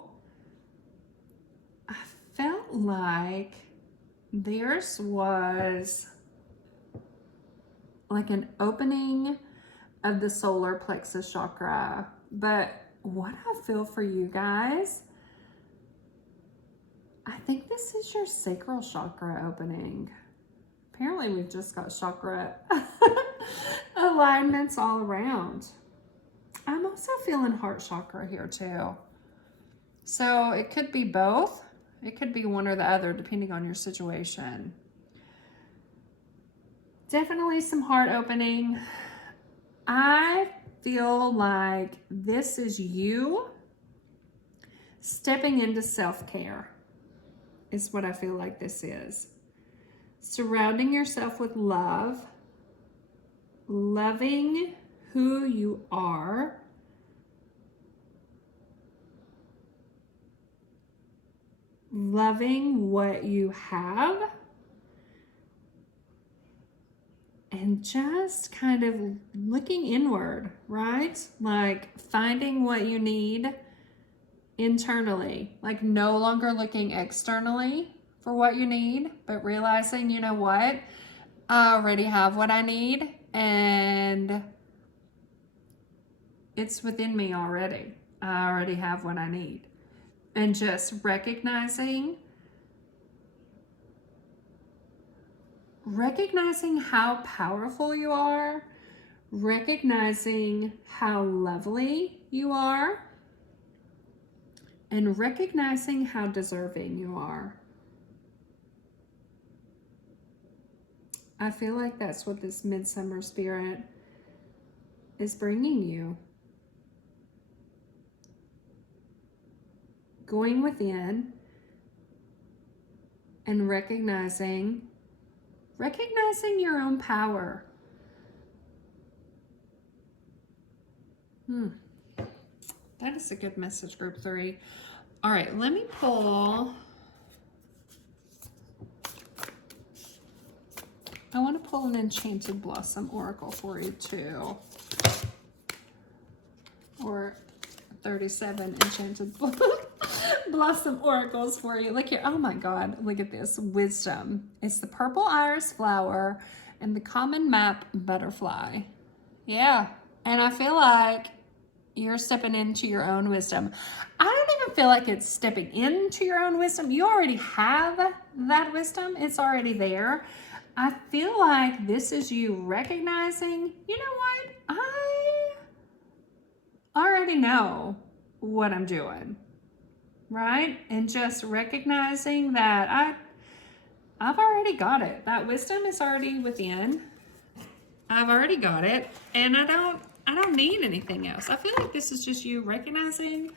I felt like theirs was like an opening of the solar plexus chakra. But what I feel for you guys, I think this is your sacral chakra opening. Apparently we've just got chakra alignments all around. I'm also feeling heart chakra here too. So it could be both. It could be one or the other depending on your situation. Definitely some heart opening. I feel like this is you stepping into self-care is what I feel like this is. Surrounding yourself with love, loving who you are, loving what you have, and just kind of looking inward, right? Like finding what you need internally, like no longer looking externally for what you need, but realizing, you know what? I already have what I need and it's within me already. I already have what I need. And just recognizing how powerful you are, recognizing how lovely you are, and recognizing how deserving you are. I feel like that's what this midsummer spirit is bringing you. Going within and recognizing your own power. That is a good message, group 3. All right, let me pull. I want to pull an Enchanted Blossom Oracle for you too. Or 37 Enchanted Blossom Oracles for you. Look here. Oh my God. Look at this. Wisdom. It's the purple iris flower and the common map butterfly. Yeah. And I feel like you're stepping into your own wisdom. I don't even feel like it's stepping into your own wisdom. You already have that wisdom. It's already there. I feel like this is you recognizing, you know what? I already know what I'm doing, right? And just recognizing that I've already got it. That wisdom is already within. I've already got it, and I don't need anything else. I feel like this is just you recognizing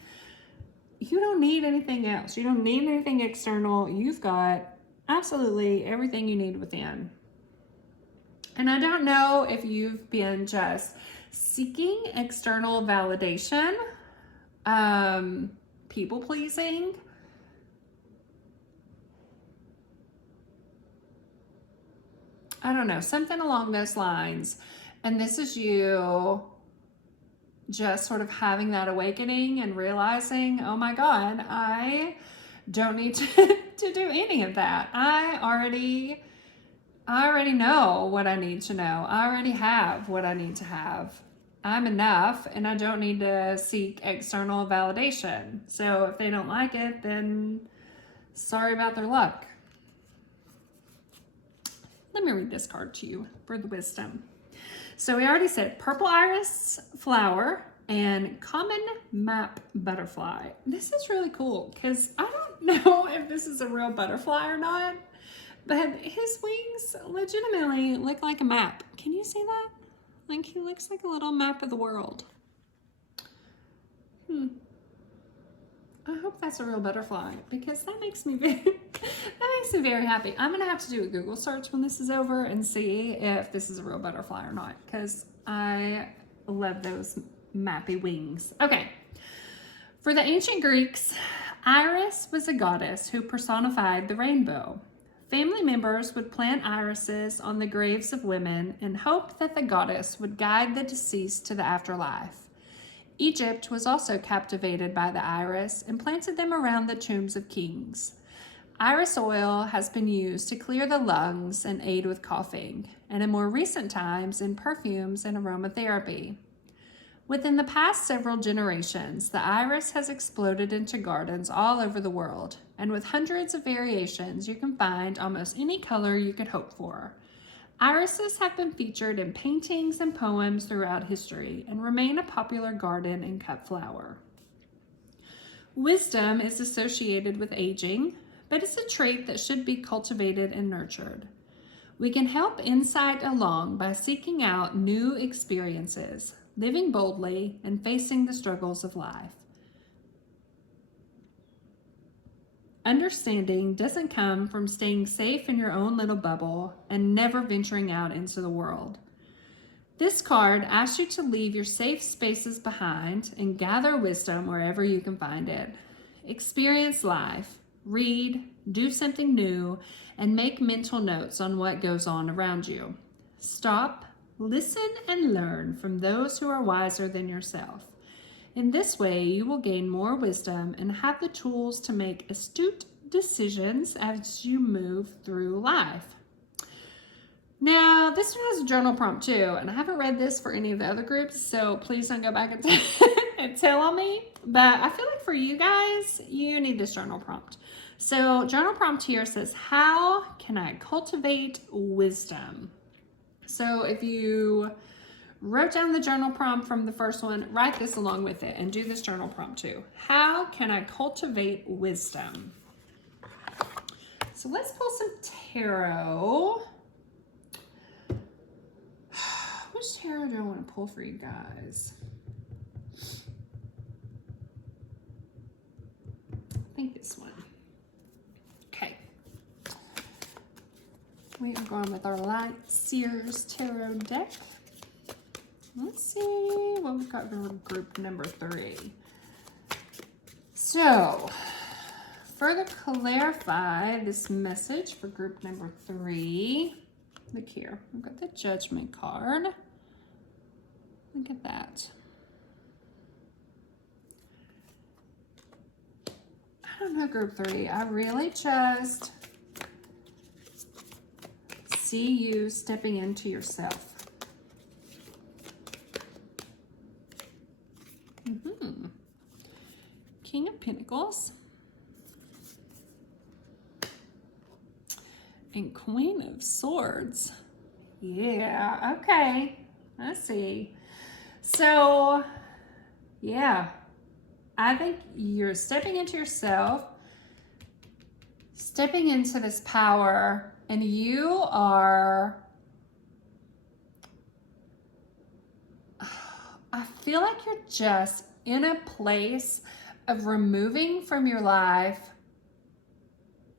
you don't need anything else. You don't need anything external. You've got absolutely everything you need within. And I don't know if you've been just seeking external validation, people pleasing. I don't know, something along those lines. And this is you just sort of having that awakening and realizing, oh my God, I don't need to do any of that. I already know what I need to know. I already have what I need to have. I'm enough and I don't need to seek external validation. So if they don't like it, then sorry about their luck. Let me read this card to you for the wisdom. So we already said purple iris flower and common map butterfly. This is really cool because I don't know if this is a real butterfly or not, but his wings legitimately look like a map. Can you see that? Like he looks like a little map of the world. I hope that's a real butterfly because that makes me very happy. I'm gonna have to do a Google search when this is over and see if this is a real butterfly or not because I love those mappy wings. Okay, for the ancient Greeks, Iris was a goddess who personified the rainbow. Family members would plant irises on the graves of women and hope that the goddess would guide the deceased to the afterlife. Egypt was also captivated by the iris and planted them around the tombs of kings. Iris oil has been used to clear the lungs and aid with coughing, and in more recent times in perfumes and aromatherapy. Within the past several generations, the iris has exploded into gardens all over the world, and with hundreds of variations, you can find almost any color you could hope for. Irises have been featured in paintings and poems throughout history and remain a popular garden and cut flower. Wisdom is associated with aging, but it's a trait that should be cultivated and nurtured. We can help insight along by seeking out new experiences, living boldly, and facing the struggles of life. Understanding doesn't come from staying safe in your own little bubble and never venturing out into the world. This card asks you to leave your safe spaces behind and gather wisdom wherever you can find it. Experience life, read, do something new, and make mental notes on what goes on around you. Stop, listen, and learn from those who are wiser than yourself. In this way, you will gain more wisdom and have the tools to make astute decisions as you move through life. Now, this one has a journal prompt too, and I haven't read this for any of the other groups, so please don't go back and tell on me. But I feel like for you guys, you need this journal prompt. So journal prompt here says, how can I cultivate wisdom? So if you wrote down the journal prompt from the first one, write this along with it and do this journal prompt too. How can I cultivate wisdom? So let's pull some tarot. Which tarot do I want to pull for you guys? I think this one. Okay. We are going with our Light Seers Tarot deck. Let's see what we've got for group number 3. So, further clarify this message for group number 3. Look here, we've got the Judgment card. Look at that. I don't know, group 3. I really just see you stepping into yourself. King of Pentacles. And Queen of Swords. Yeah, okay. I see. So, yeah. I think you're stepping into yourself, stepping into this power, and you are, I feel like you're just in a place of removing from your life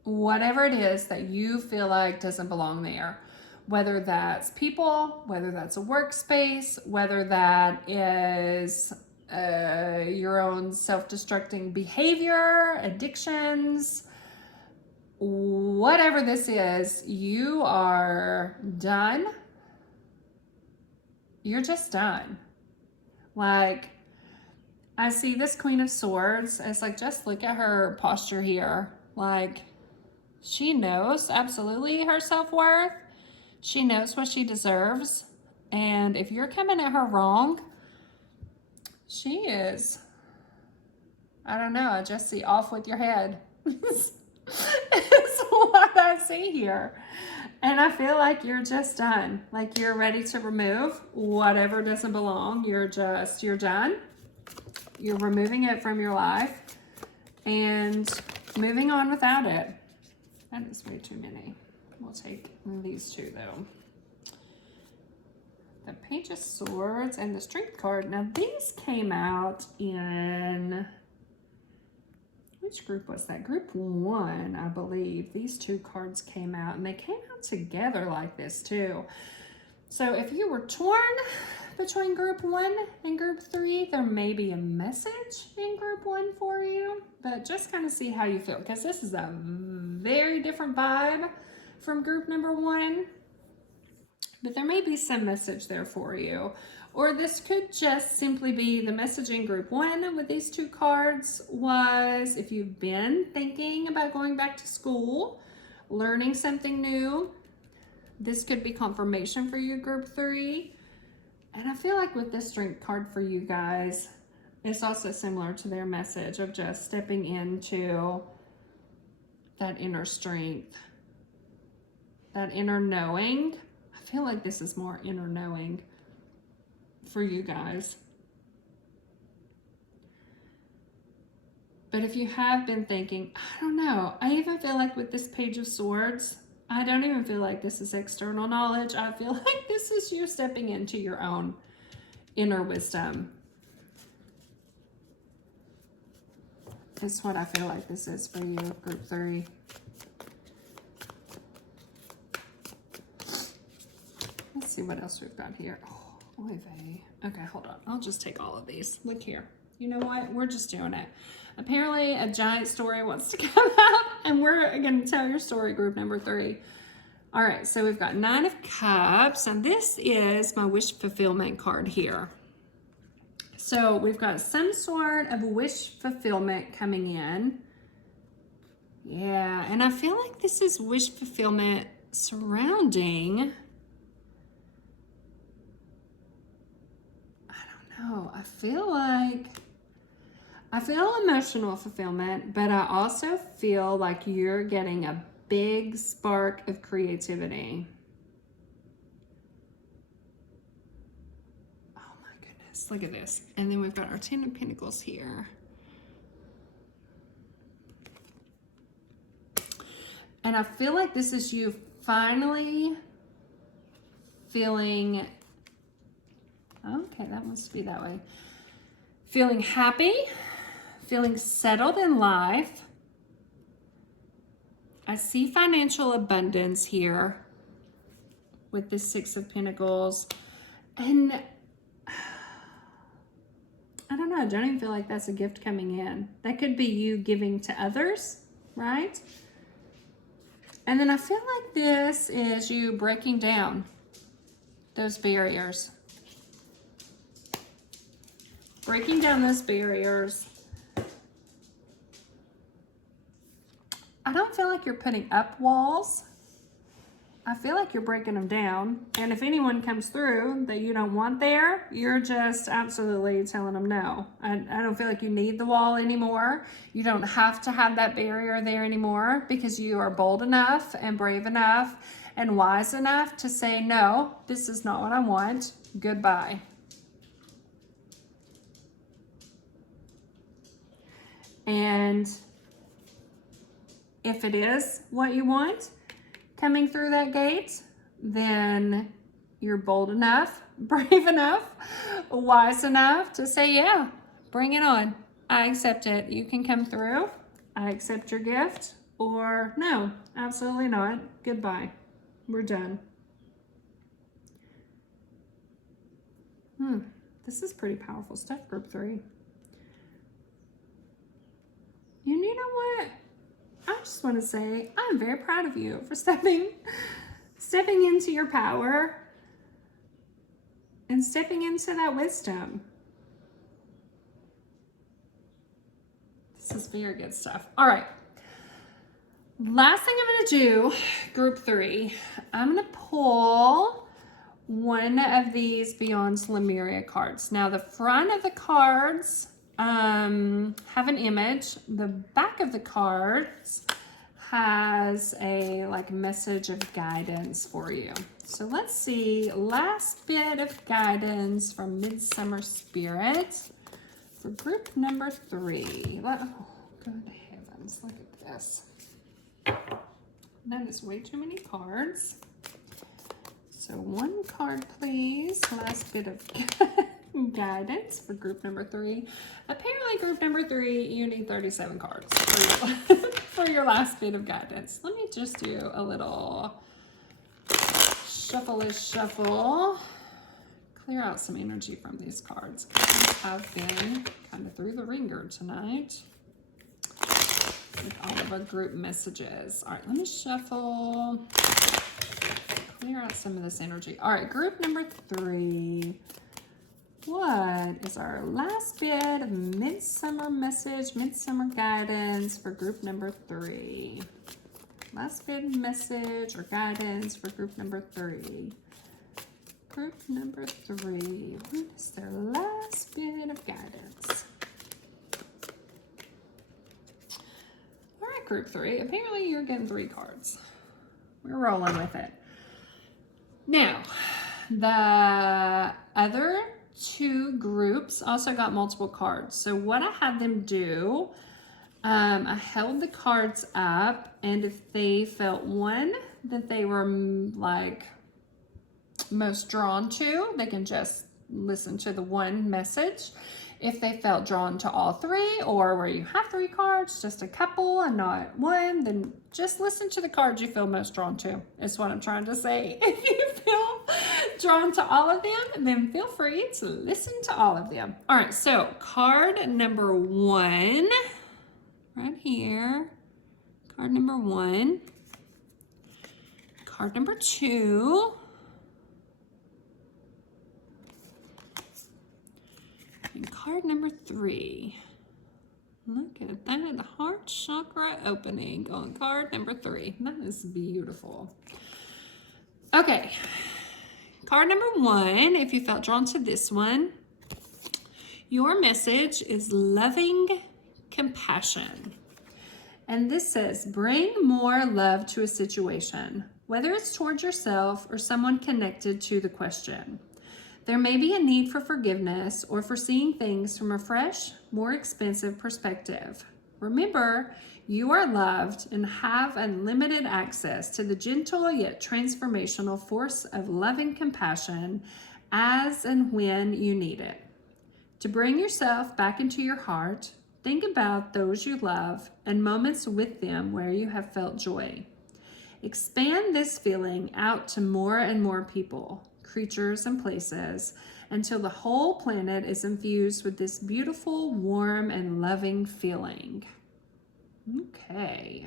whatever it is that you feel like doesn't belong there. Whether that's people, whether that's a workspace, whether that is your own self-destructing behavior, addictions, whatever this is, you are done. You're just done. Like, I see this Queen of Swords. It's like, just look at her posture here. Like, she knows absolutely her self-worth. She knows what she deserves. And if you're coming at her wrong, she is, I don't know, I just see off with your head. It's what I see here. And I feel like you're just done. Like, you're ready to remove whatever doesn't belong. You're done. You're removing it from your life and moving on without it. That is way too many. We'll take these two though. The Page of Swords and the Strength card. Now these came out in, which group was that? Group 1, I believe. These two cards came out and they came out together like this too. So if you were torn between group 1 and group 3, there may be a message in group 1 for you, but just kind of see how you feel, because this is a very different vibe from group number 1, but there may be some message there for you. Or this could just simply be the message in group 1 with these two cards was, if you've been thinking about going back to school, learning something new, this could be confirmation for you, group 3. And I feel like with this Strength card for you guys, it's also similar to their message of just stepping into that inner strength, that inner knowing. I feel like this is more inner knowing for you guys. But if you have been thinking, I don't know, I even feel like with this Page of Swords, I don't even feel like this is external knowledge. I feel like this is you stepping into your own inner wisdom. It's what I feel like this is for you, group 3. Let's see what else we've got here. Oh, oy vey. Okay, hold on. I'll just take all of these. Look here. You know what? We're just doing it. Apparently, a giant story wants to come out, and we're going to tell your story, group number 3. All right, so we've got 9 of Cups, and this is my wish fulfillment card here. So we've got some sort of wish fulfillment coming in. Yeah, and I feel like this is wish fulfillment surrounding, I don't know, I feel emotional fulfillment, but I also feel like you're getting a big spark of creativity. Oh my goodness, look at this. And then we've got our 10 of Pentacles here. And I feel like this is you finally feeling, okay, that must be that way. Feeling happy, feeling settled in life. I see financial abundance here with the 6 of Pentacles. And I don't know, I don't even feel like that's a gift coming in. That could be you giving to others, right? And then I feel like this is you breaking down those barriers. Breaking down those barriers. I don't feel like you're putting up walls. I feel like you're breaking them down. And if anyone comes through that you don't want there, you're just absolutely telling them no. I don't feel like you need the wall anymore. You don't have to have that barrier there anymore because you are bold enough and brave enough and wise enough to say, no, this is not what I want. Goodbye. And if it is what you want coming through that gate, then you're bold enough, brave enough, wise enough to say, yeah, bring it on. I accept it. You can come through. I accept your gift. Or no, absolutely not. Goodbye. We're done. This is pretty powerful stuff, group 3. And you know what? I just want to say I'm very proud of you for stepping into your power and stepping into that wisdom. This is very good stuff. All right. Last thing I'm going to do, group 3, I'm going to pull one of these Beyond Lemuria cards. Now, the front of the cards have an image. The back of the cards has a message of guidance for you. So let's see, last bit of guidance from Midsummer Spirit for group number 3. Oh, good heavens, look at this. That is way too many cards. So one card, please. Last bit of guidance for group number 3. Apparently, group number 3, you need 37 cards for your last bit of guidance. Let me just do a little shuffle. Clear out some energy from these cards. I've been kind of through the ringer tonight with all of our group messages. All right, let me shuffle. Clear out some of this energy. All right, group number 3. What is our last bit of midsummer message, midsummer guidance for group number 3? Last bit of message or guidance for group number 3. Group number 3. What is their last bit of guidance? All right, group 3. Apparently you're getting 3 cards. We're rolling with it. Now, the other 2 groups also got multiple cards. So what I had them do, I held the cards up, and if they felt one that they were most drawn to, they can just listen to the one message. If they felt drawn to all 3, or where you have 3 cards, just a couple and not one, then just listen to the cards you feel most drawn to, is what I'm trying to say. If you feel drawn to all of them, then feel free to listen to all of them. All right, so card number 1, right here. Card number 1. card number 2. And card number 3. Look at that, the heart chakra opening on card number 3. That is beautiful. Okay, card number 1, if you felt drawn to this one, your message is loving compassion. And this says, bring more love to a situation, whether it's towards yourself or someone connected to the question. There may be a need for forgiveness or for seeing things from a fresh, more expansive perspective. Remember, you are loved and have unlimited access to the gentle yet transformational force of loving compassion as and when you need it. To bring yourself back into your heart, think about those you love and moments with them where you have felt joy. Expand this feeling out to more and more people, creatures, and places until the whole planet is infused with this beautiful, warm, and loving feeling. Okay.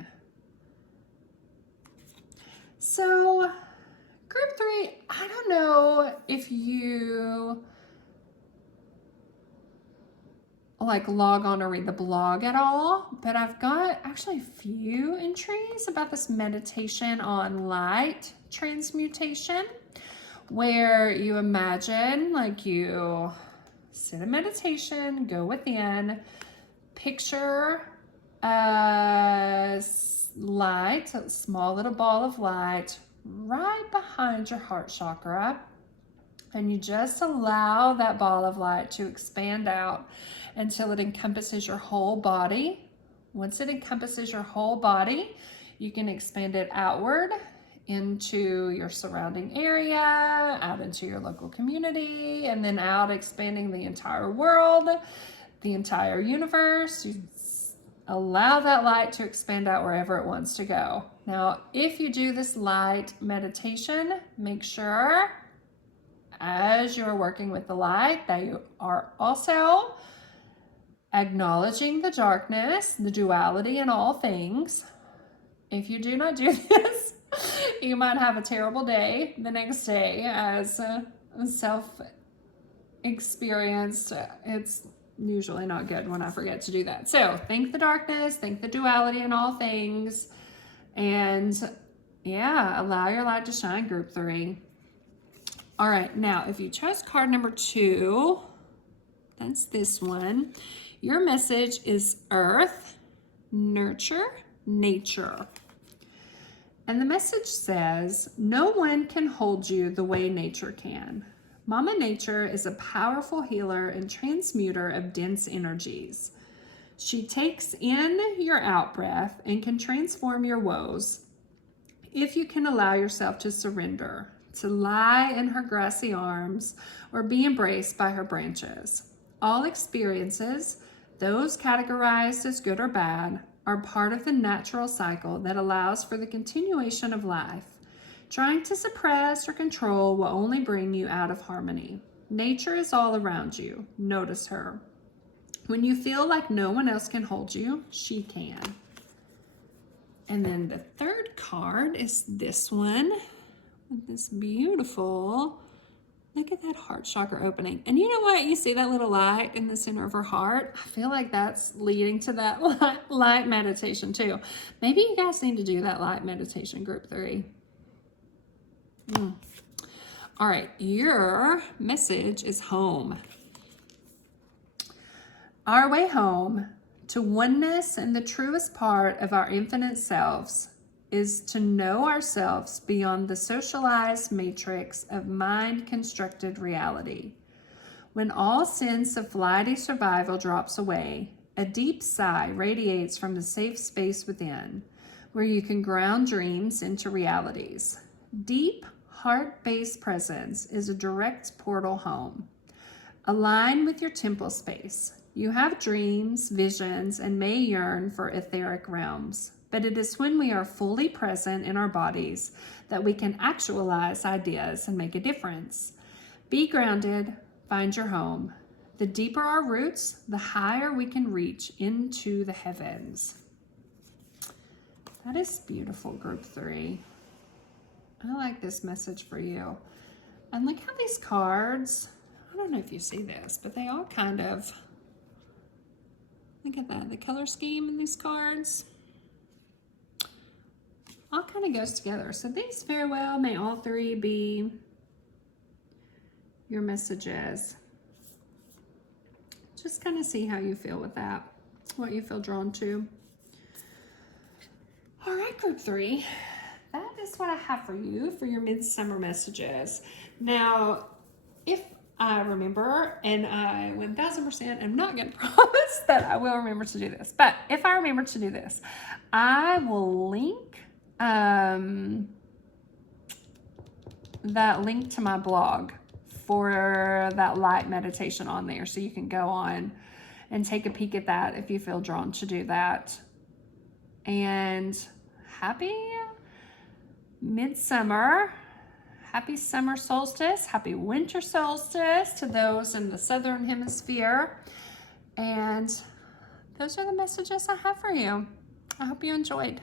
So, group 3, I don't know if you log on or read the blog at all, but I've got actually a few entries about this meditation on light transmutation, where you imagine you sit in meditation, go within, picture a light, a small little ball of light right behind your heart chakra, and you just allow that ball of light to expand out until it encompasses your whole body. Once it encompasses your whole body, you can expand it outward into your surrounding area, out into your local community, and then out expanding the entire world, the entire universe. You allow that light to expand out wherever it wants to go. Now, if you do this light meditation, make sure as you're working with the light that you are also acknowledging the darkness, the duality in all things. If you do not do this, you might have a terrible day the next day as self-experienced. It's usually not good when I forget to do that. So think the darkness, think the duality in all things, and yeah, allow your light to shine, group 3. All right, now if you chose card number 2, that's this one. Your message is earth, nurture, nature. And the message says, no one can hold you the way nature can. Mama Nature is a powerful healer and transmuter of dense energies. She takes in your out-breath and can transform your woes if you can allow yourself to surrender, to lie in her grassy arms or be embraced by her branches. All experiences, those categorized as good or bad, are part of the natural cycle that allows for the continuation of life. Trying to suppress or control will only bring you out of harmony. Nature is all around you. Notice her. When you feel like no one else can hold you, she can. And then the third card is this one with this beautiful, look at that heart chakra opening. And you know what? You see that little light in the center of her heart? I feel like that's leading to that light meditation too. Maybe you guys need to do that light meditation, group 3. All right, your message is home. Our way home to oneness and the truest part of our infinite selves is to know ourselves beyond the socialized matrix of mind-constructed reality. When all sense of flighty survival drops away, a deep sigh radiates from the safe space within, where you can ground dreams into realities. Deep, heart-based presence is a direct portal home. Align with your temple space. You have dreams, visions, and may yearn for etheric realms. But it is when we are fully present in our bodies that we can actualize ideas and make a difference. Be grounded, find your home. The deeper our roots, the higher we can reach into the heavens. That is beautiful, group 3. I like this message for you. And look how these cards, I don't know if you see this, but they all kind of, look at that, the color scheme in these cards all kind of goes together. So these very well may all three be your messages. Just kind of see how you feel with that, what you feel drawn to. All right, group 3, that is what I have for you for your midsummer messages. Now, if I remember, and I 1000% am not going to promise that I will remember to do this, but if I remember to do this, I will link that link to my blog for that light meditation on there, so you can go on and take a peek at that if you feel drawn to do that. And happy midsummer, happy summer solstice, happy winter solstice to those in the southern hemisphere. And those are the messages I have for you. I hope you enjoyed.